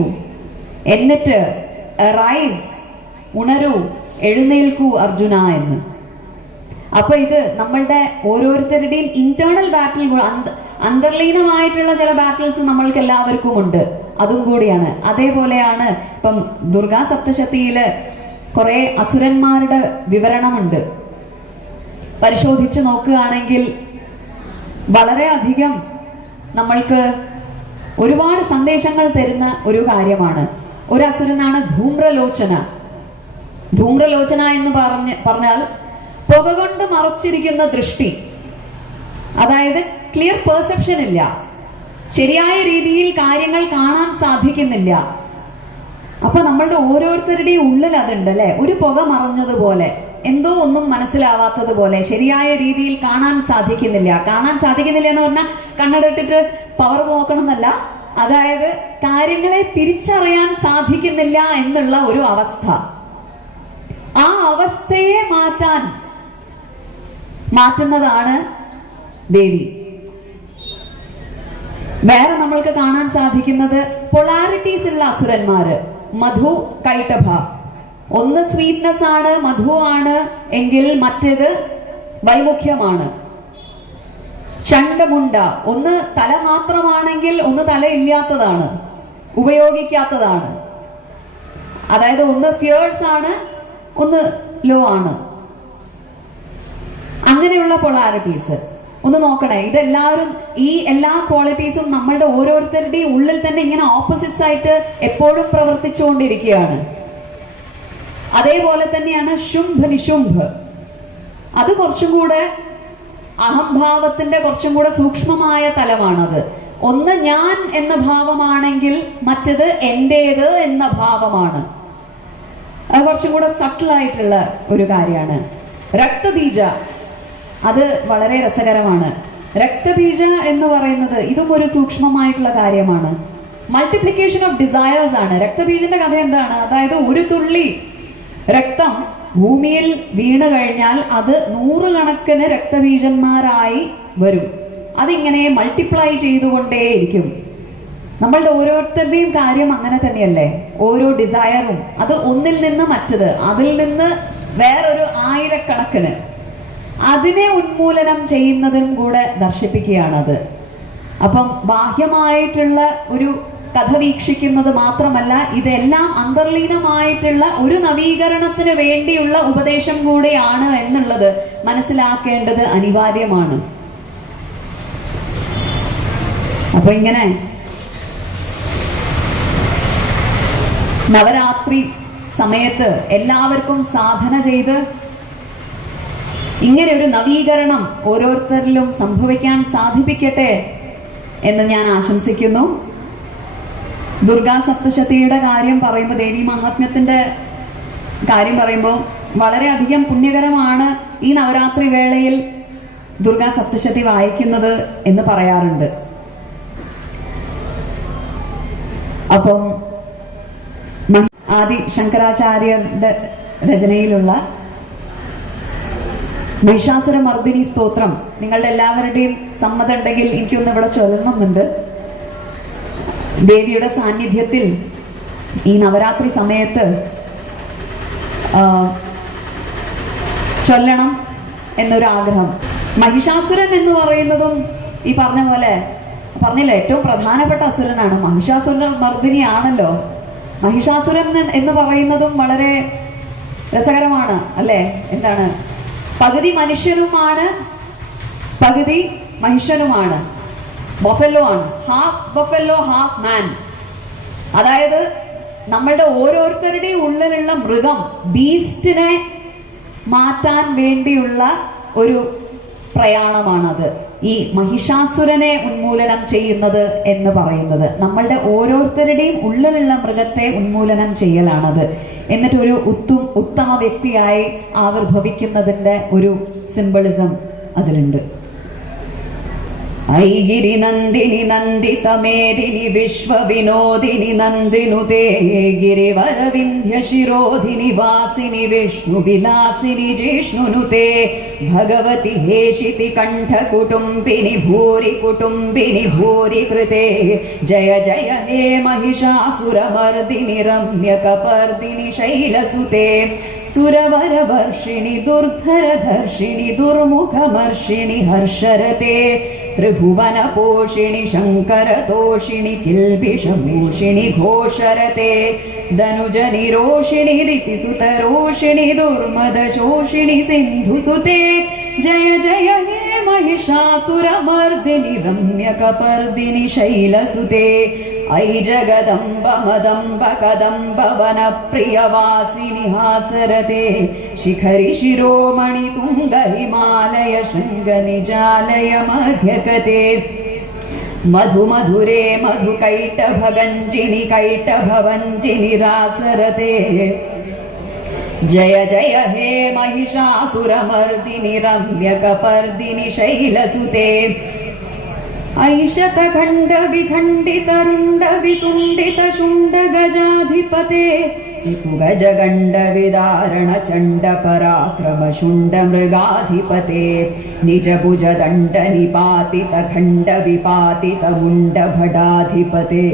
എന്നിട്ട് റൈസ്, ഉണരൂ, എഴുന്നേൽക്കൂ അർജുന എന്ന്. അപ്പൊ ഇത് നമ്മളുടെ ഓരോരുത്തരുടെയും ഇന്റേണൽ ബാറ്റിൽ, അന്തർലീനമായിട്ടുള്ള ചില ബാറ്റിൽസ് നമ്മൾക്ക് എല്ലാവർക്കും ഉണ്ട്, അതും കൂടിയാണ്. അതേപോലെയാണ് ഇപ്പം ദുർഗാ സപ്തശതിയില് കുറെ അസുരന്മാരുടെ വിവരണമുണ്ട്. പരിശോധിച്ച് നോക്കുകയാണെങ്കിൽ വളരെയധികം നമ്മൾക്ക് ഒരുപാട് സന്ദേശങ്ങൾ തരുന്ന ഒരു കാര്യമാണ്. ഒരു അസുരനാണ് ധൂമ്രലോചന. ധൂമ്രലോചന എന്ന് പറഞ്ഞാൽ പുക കൊണ്ട് മറച്ചിരിക്കുന്ന ദൃഷ്ടി. അതായത് ക്ലിയർ പെർസെപ്ഷൻ ഇല്ല, ശരിയായ രീതിയിൽ കാര്യങ്ങൾ കാണാൻ സാധിക്കുന്നില്ല. അപ്പൊ നമ്മളുടെ ഓരോരുത്തരുടെയും ഉള്ളിൽ അതുണ്ട് അല്ലെ, ഒരു പുക മറഞ്ഞതുപോലെ, എന്തോ ഒന്നും മനസ്സിലാവാത്തതുപോലെ, ശരിയായ രീതിയിൽ കാണാൻ സാധിക്കുന്നില്ല. കാണാൻ സാധിക്കുന്നില്ല എന്ന് പറഞ്ഞാൽ കണ്ണടട്ടിട്ട് പവർ നോക്കണം എന്നല്ല, അതായത് കാര്യങ്ങളെ തിരിച്ചറിയാൻ സാധിക്കുന്നില്ല എന്നുള്ള ഒരു അവസ്ഥ. ആ അവസ്ഥയെ മാറ്റുന്നതാണ് ദേവി. വേറെ നമ്മൾക്ക് കാണാൻ സാധിക്കുന്നത് പൊളാരിറ്റീസ് ഉള്ള അസുരന്മാര്, മധു, കൈട്ടഭ. ഒന്ന് സ്വീറ്റ്നെസ് ആണ്, മധു ആണ് എങ്കിൽ മറ്റേത് വൈമുഖ്യമാണ്. ചണ്ടമുണ്ട, ഒന്ന് തല മാത്രമാണെങ്കിൽ ഒന്ന് തല ഇല്ലാത്തതാണ്, ഉപയോഗിക്കാത്തതാണ്. അതായത് ഒന്ന് ഫിയേഴ്സ് ആണ്, ഒന്ന് ലോ ആണ്. അങ്ങനെയുള്ള പൊളാരിറ്റീസ് ഒന്ന് നോക്കണേ. ഇതെല്ലാവരും, ഈ എല്ലാ ക്വാളിറ്റീസും നമ്മളുടെ ഓരോരുത്തരുടെയും ഉള്ളിൽ തന്നെ ഇങ്ങനെ ഓപ്പോസിറ്റ്സ് ആയിട്ട് എപ്പോഴും പ്രവർത്തിച്ചുകൊണ്ടിരിക്കുകയാണ്. അതേപോലെ തന്നെയാണ് ശുംഭ നിശുംഭ്. അത് കുറച്ചും കൂടെ അഹംഭാവത്തിന്റെ കുറച്ചും കൂടെ സൂക്ഷ്മമായ തലമാണത്. ഒന്ന് ഞാൻ എന്ന ഭാവമാണെങ്കിൽ മറ്റത് എന്റേത് എന്ന ഭാവമാണ്. അത് കുറച്ചും കൂടെ സട്ടിലായിട്ടുള്ള ഒരു കാര്യമാണ്. രക്തബീജ, അത് വളരെ രസകരമാണ്. രക്തബീജ എന്ന് പറയുന്നത് ഇതും ഒരു സൂക്ഷ്മമായിട്ടുള്ള കാര്യമാണ്. മൾട്ടിപ്ലിക്കേഷൻ ഓഫ് ഡിസയേഴ്സ് ആണ്. രക്തബീജന്റെ കഥ എന്താണ്? അതായത് ഒരു തുള്ളി രക്തം ഭൂമിയിൽ വീണ് കഴിഞ്ഞാൽ അത് 100 കണക്കിന് രക്തബീജന്മാരായി വരും. അതിങ്ങനെ മൾട്ടിപ്ലൈ ചെയ്തുകൊണ്ടേയിരിക്കും. നമ്മളുടെ ഓരോരുത്തരുടെയും കാര്യം അങ്ങനെ തന്നെയല്ലേ. ഓരോ ഡിസയറും അത് ഒന്നിൽ നിന്ന് മറ്റത്, അതിൽ നിന്ന് വേറൊരു 1000 കണക്കിന് അതിനെ ഉന്മൂലനം ചെയ്യുന്നതും കൂടെ ദർശിപ്പിക്കുകയാണത്. അപ്പം ബാഹ്യമായിട്ടുള്ള ഒരു കഥ വീക്ഷിക്കുന്നത് മാത്രമല്ല, ഇതെല്ലാം അന്തർലീനമായിട്ടുള്ള ഒരു നവീകരണത്തിന് വേണ്ടിയുള്ള ഉപദേശം കൂടെയാണ് എന്നുള്ളത് മനസ്സിലാക്കേണ്ടത് അനിവാര്യമാണ്. അപ്പൊ ഇങ്ങനെ നവരാത്രി സമയത്ത് എല്ലാവർക്കും സാധന ചെയ്ത് ഇങ്ങനെ ഒരു നവീകരണം ഓരോരുത്തരിലും സംഭവിക്കാൻ സാധിപ്പിക്കട്ടെ എന്ന് ഞാൻ ആശംസിക്കുന്നു. ദുർഗാ സപ്തശതിയുടെ കാര്യം പറയുമ്പോൾ, ദേവി മഹാത്മ്യത്തിന്റെ കാര്യം പറയുമ്പോൾ വളരെയധികം പുണ്യകരമാണ് ഈ നവരാത്രി വേളയിൽ ദുർഗാ സപ്തശതി വായിക്കുന്നത് എന്ന് പറയാറുണ്ട്. അപ്പം ആദി ശങ്കരാചാര്യരുടെ രചനയിലുള്ള മഹിഷാസുരമർദിനി സ്തോത്രം നിങ്ങളുടെ എല്ലാവരുടെയും സമ്മതം ഉണ്ടെങ്കിൽ എനിക്കൊന്ന് ഇവിടെ ചൊല്ലണമെന്നുണ്ട്. ദേവിയുടെ സാന്നിധ്യത്തിൽ ഈ നവരാത്രി സമയത്ത് ചൊല്ലണം എന്നൊരു ആഗ്രഹം. മഹിഷാസുരൻ എന്ന് പറയുന്നതും ഈ പറഞ്ഞ പോലെ പറഞ്ഞില്ല, ഏറ്റവും പ്രധാനപ്പെട്ട അസുരനാണ്. മഹിഷാസുര മർദിനിയാണല്ലോ. മഹിഷാസുരൻ എന്ന് പറയുന്നതും വളരെ രസകരമാണ് അല്ലെ? എന്താണ്, പകുതി മനുഷ്യനുമാണ്, പകുതി മഹിഷനുമാണ്. ബൊഫല്ലോ ആണ്, ഹാഫ് ബൊഫല്ലോ ഹാഫ് മാൻ. അതായത് നമ്മളുടെ ഓരോരുത്തരുടെയും ഉള്ളിലുള്ള മൃഗം, ബീസ്റ്റിനെ മാറ്റാൻ വേണ്ടിയുള്ള ഒരു പ്രയാണമാണത്. ഈ മഹിഷാസുരനെ ഉന്മൂലനം ചെയ്യുന്നത് എന്ന് പറയുന്നത് നമ്മളുടെ ഓരോരുത്തരുടെയും ഉള്ളിലുള്ള മൃഗത്തെ ഉന്മൂലനം ചെയ്യലാണത്. എന്നിട്ട് ഒരു ഉത്തമ വ്യക്തിയായി ആവിർഭവിക്കുന്നതിന്റെ ഒരു സിംബളിസം അതിലുണ്ട്. ഐഗിരി നന്ദിനി നന്ദിത മേദിനി വിശ്വവിനോദിനി നന്ദിനുതേ ഗിരിവരവിന്ധ്യ ശിരോധിനി വാസിനി വിഷ്ണു വിലാസിനി ജിഷ്ണുനുതേ ഭഗവതി ഹേഷിതി കണ്ഠ കുടുംബിനി ഭൂരി കുടുംബിനി ഭൂരി കൃതേ ജയ ജയ ഹേ മഹിഷാസുരമർദിനി രമ്യകപർദിനി ശൈലസുതേ സുരവരവർഷിണി ദുർധരധർഷിണി ദുർമുഖമർഷിണി ഹർഷരതേ ത്രിഭുവന പോഷിണി ശങ്കരതോഷിണി കിൽബിഷമൂഷിണി ഘോഷരതേ ധനുജനിരോഷിണി ദിതിസുതരോഷിണി ദുർമദശോഷിണി സിന്ധുസുതേ ജയ ജയ ഹേ महिषासुरमर्दिनि रम्यकपर्दिनि शैलसुते ऐ जगदम्ब मदम्ब कदम्ब वनप्रियवासिनि हासरते शिखरि शिरोमणि तुङ्ग हिमालय शृङ्ग निजालय मध्यकते मधु मधुरे मधु कैटभगञ्जिनि कैटभवञ्जिनि रासरते जय जय हे महिषासुरमर्दिनि रम्यकपर्दिनि शैलसुते ऐशतखण्ड विखण्डित रुण्ड वितुण्डित शुण्ड गजाधिपते गज गण्ड विदारण चण्ड पराक्रम शुण्ड मृगाधिपते निज भुज दण्ड निपातित खण्ड विपातित मुण्ड भटाधिपते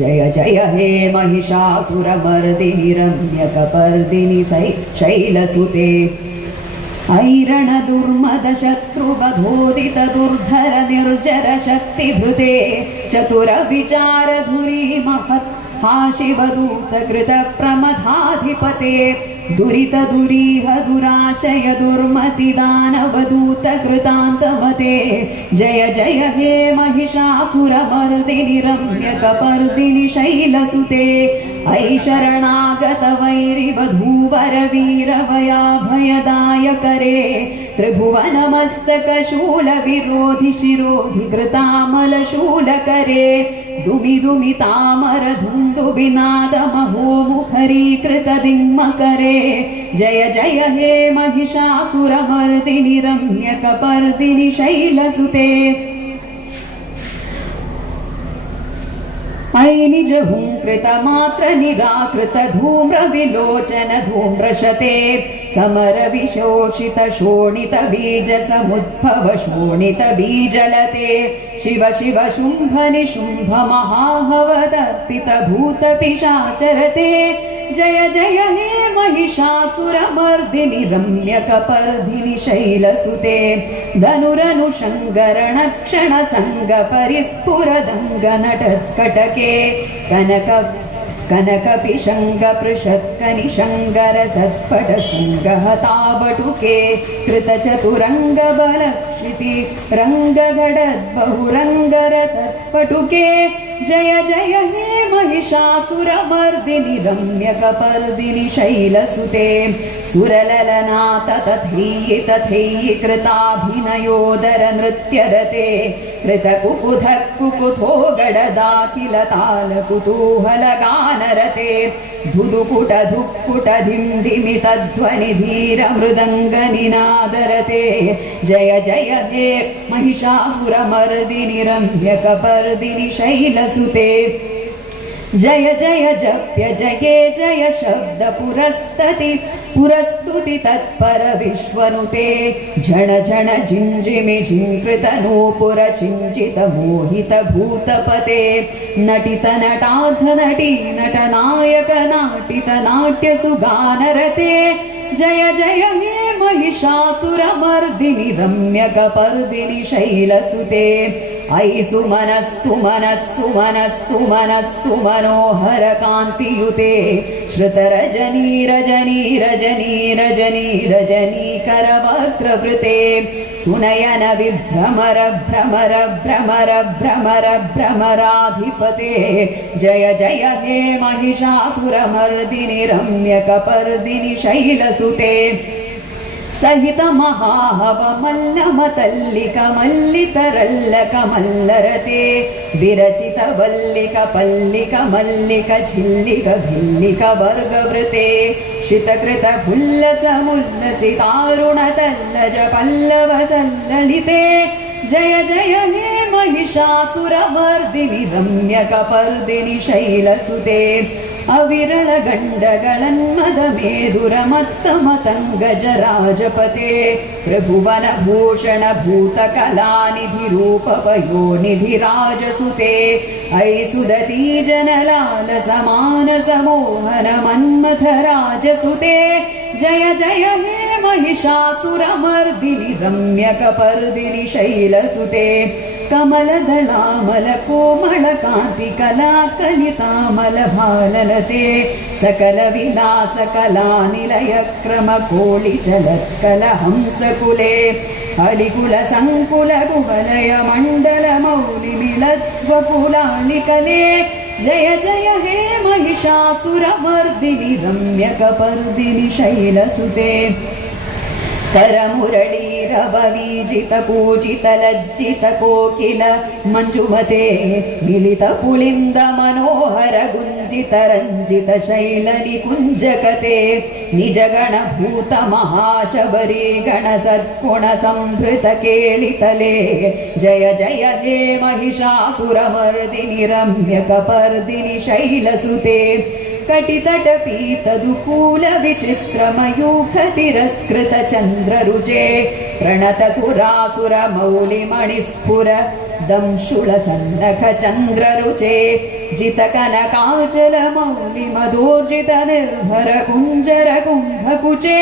जय जय हे महिषासुरमर्दिनि रम्यकपर्दिनि शैलसुते ऐरण दुर्मद शत्रुवधोदित दुर्धर निर्जर शक्तिभृते चतुर विचार धुरी महत् हा शिवदूत कृत प्रमथाधिपते दुरित दुरीह दुराशय दुर्मति दानवदूत कृतान्तमते जय जय हे महिषासुरमर्दिनि रम्यकपर्दिनि शैलसुते ऐ शरणागत वैरिवधूवर वीरभयाभयदायकरे त्रिभुवनमस्तकशूल विरोधि शिरोधि कृतामलशूलकरे दुमि दुमि तामर धुन्दुबिनाद महोमुखरीकृत दिङ्मकरे जय जय हे महिषासुरमर्दिनि रम्यकपर्दिनि शैलसुते ऐ निज हुंकृत मात्र निराकृत धूम्र विलोचन धूम्रशते समर विशोषित शोणित बीज समुद्भव शोणित बीजलते शिव शिव शुंभ निशुंभ महाहवदर्पित भूत पिशाचरते जय जय हे महिषासुरमर्दिनि रम्यकपर्दिनि शैलसुते धनुरनुशङ्करणक्षण सङ्गपरिस्फुरदङ्गनटकटके कनकपिशङ्गपृषत्कनिशङ्कर सत्पटशृङ्गहताबटुके कृतचतुरङ्गबलक्षिति रङ्गगडद्बहुरङ्गरतत्पटुके जय जय हे महिषासुरमर्दिनि रम्यकपर्दिनि शैलसुते सुरललनाथ तथैः तथैः कृताभिनयोदर नृत्यरते कृतकुकुध कुकुथो गडदाखिल तालकुतूहलगानरते धुदुकुट धुक्कुट धिं धिमि तध्वनि धीर मृदङ्गनिनादरते जय जय हे महिषासुरमर्दिनि रम्यकपर्दिनि शैलसुते जय जय जप्य जये जय शब्द पुरस्तुति तत्पर विश्वनुते झण झण झिञ्झिमि झिङ्कृत नूपुर चिञ्चित मोहित भूतपते नटित नटार्थ नटी नटनायक नाटित नाट्य सुगानरते जय जय हे महिषासुरमर्दिनि रम्यकपर्दिनि शैलसुते ऐ सुमनः सुमनः सुमनः सुमनः सुमनोहर कान्तियुते श्रुतरजनी रजनी रजनी रजनी रजनीकरवक्त्रवृते सुनयन विभ्रमर भ्रमर भ्रमर भ्रमर भ्रमराधिपते जय जय हे महिषासुरमर्दिनि रम्यकपर्दिनि शैलसुते सहित महाहवमल्लमतल्लिक मल्लितरल्लक मल्लरते विरचित वल्लिक पल्लिक मल्लिक झिल्लिक भिल्लिक वर्गवृते शितकृत फुल्लस मुल्लसितारुण तल्लज पल्लव सल्ललिते जय जय हे महिषासुरमर्दिनि रम्यकपर्दिनि शैलसुते अविरल गण्डगणन्मदमेधुरमत्तमतङ्गजराजपते त्रिभुवन भूषण भूतकलानिधि रूपपयोनिधिराजसुते ऐ सुदती जनलाल समान समोहन मन्मथ राजसुते जय जय हे महिषासुरमर्दिनि रम्यकपर्दिनि शैलसुते कमलदलामल कोमल कान्ति कला कलितामल भाललते सकल विलास कलानिलय क्रम कोळि चलत्कल हंसकुले अलिकुल संकुल कुवलय मण्डल मौलि मिलद्वकुलालिकले जय जय हे महिषासुरमर्दिनि रम्यकपर्दिनि शैलसुते करमुरळीरववीजित पूजित लज्जित कोकिल मञ्जुमते मिलित पुलिन्द मनोहर गुञ्जित रञ्जित शैल निकुञ्जकते निज गणभूत महाशबरी गण सद्गुण संभृत केळितले जय जय हे महिषासुरमर्दिनि रम्यकपर्दिनि शैलसुते कटितटपीतदुकूल विचित्रमयूख तिरस्कृत चन्द्ररुचे प्रणत सुरासुर मौलिमणिस्फुर दंशुल सन्नख चन्द्ररुचे जित कनकाचल मौलि मधोर्जित निर्भर कुञ्जर कुम्भकुचे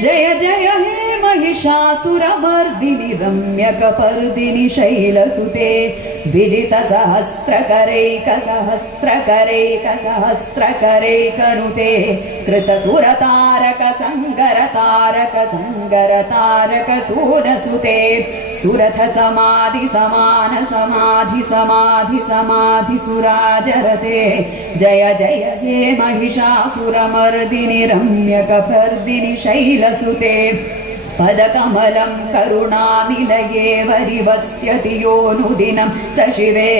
जय जय हे महिषासुरमर्दिनि रम्यकपर्दिनि शैलसुते विजित सहस्रकरैक सहस्रकरैक सहस्रकरैकनुते कृत सुरतारक संगरतारक संगरतारक सूरसुते सुरथ समाधि समान समाधि समाधि समाधि सुराजरते जय जय हे महिषासुरमर्दिनि रम्यकपर्दिनि शैलसुते पदकमलं करुणानिलये वरिवस्यति योऽनुदिनं स शिवे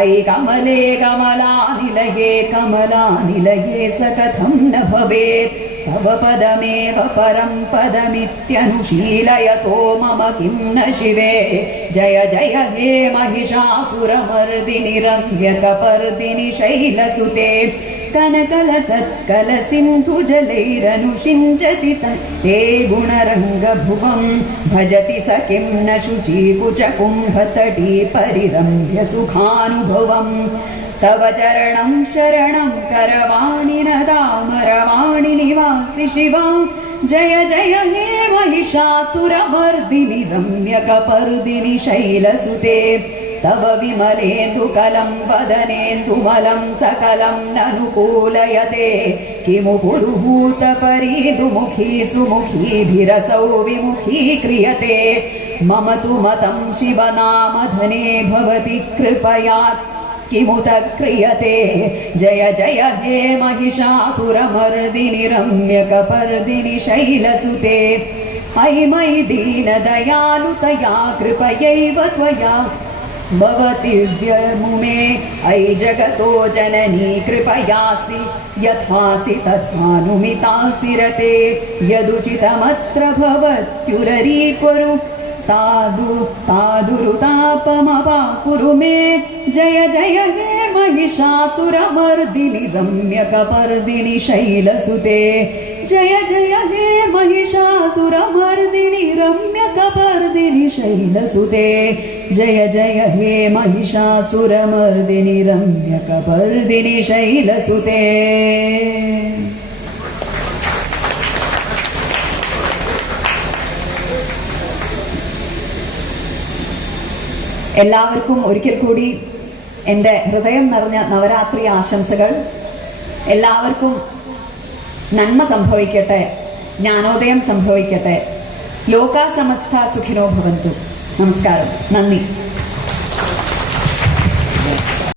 ऐ कमले कमलानिलये कमलानिलये स कथं न भवेत् तव पदमेव परं पदमित्यनुशीलयतो मम किं न शिवे जय जय हे महिषासुरमर्दिनि रम्यकपर्दिनि शैलसुते कनकल सत्कल सिन्धु जलैरनुषिञ्जति ते गुणरङ्गभुवं भजति स किं न शुचीकुच कुम्भतटी परिरम्भ्य सुखानुभवम् तव चरणं शरणं करवाणि नदामरवाणि निवासि शिवा जय जय हे महिषासुरमर्दिनि रम्यकपर्दिनि शैलसुते तव विमलेन्दुकलं वदनेन्दुमलं सकलं ननुकूलयते किमु पुरुहूतपरीदुमुखी सुमुखीभिरसौ विमुखीक्रियते मम तु मतं शिवनामधने भवति कृपया किमुत क्रियते जय जय हे महिषासुरमर्दिनि रम्यकपर्दिनि शैलसुते अयि मयि दीनदयालुतया कृपयैव त्वया भवति व्यमुमे अयि जगतो जननी कृपयासि यथासि तथानुमितासि रते यदुचितमत्र भवत्युररीकुरु तादुरुतापमपाकुरु मे जय जय हे महिषासुरमर्दिनि रम्यकपर्दिनि शैलसुते जय जय हे महिषासुरमर्दिनि रम्यकपर्दिनि शैलसुते जय जय हे महिषासुरमर्दिनि रम्यकपर्दिनि शैलसुते എല്ലാവർക്കും ഒരിക്കൽ കൂടി എൻ്റെ ഹൃദയം നിറഞ്ഞ നവരാത്രി ആശംസകൾ. എല്ലാവർക്കും നന്മ സംഭവിക്കട്ടെ, ജ്ഞാനോദയം സംഭവിക്കട്ടെ. ലോകാ സമസ്ത സുഖിനോ ഭവന്തു. നമസ്കാരം, നന്ദി.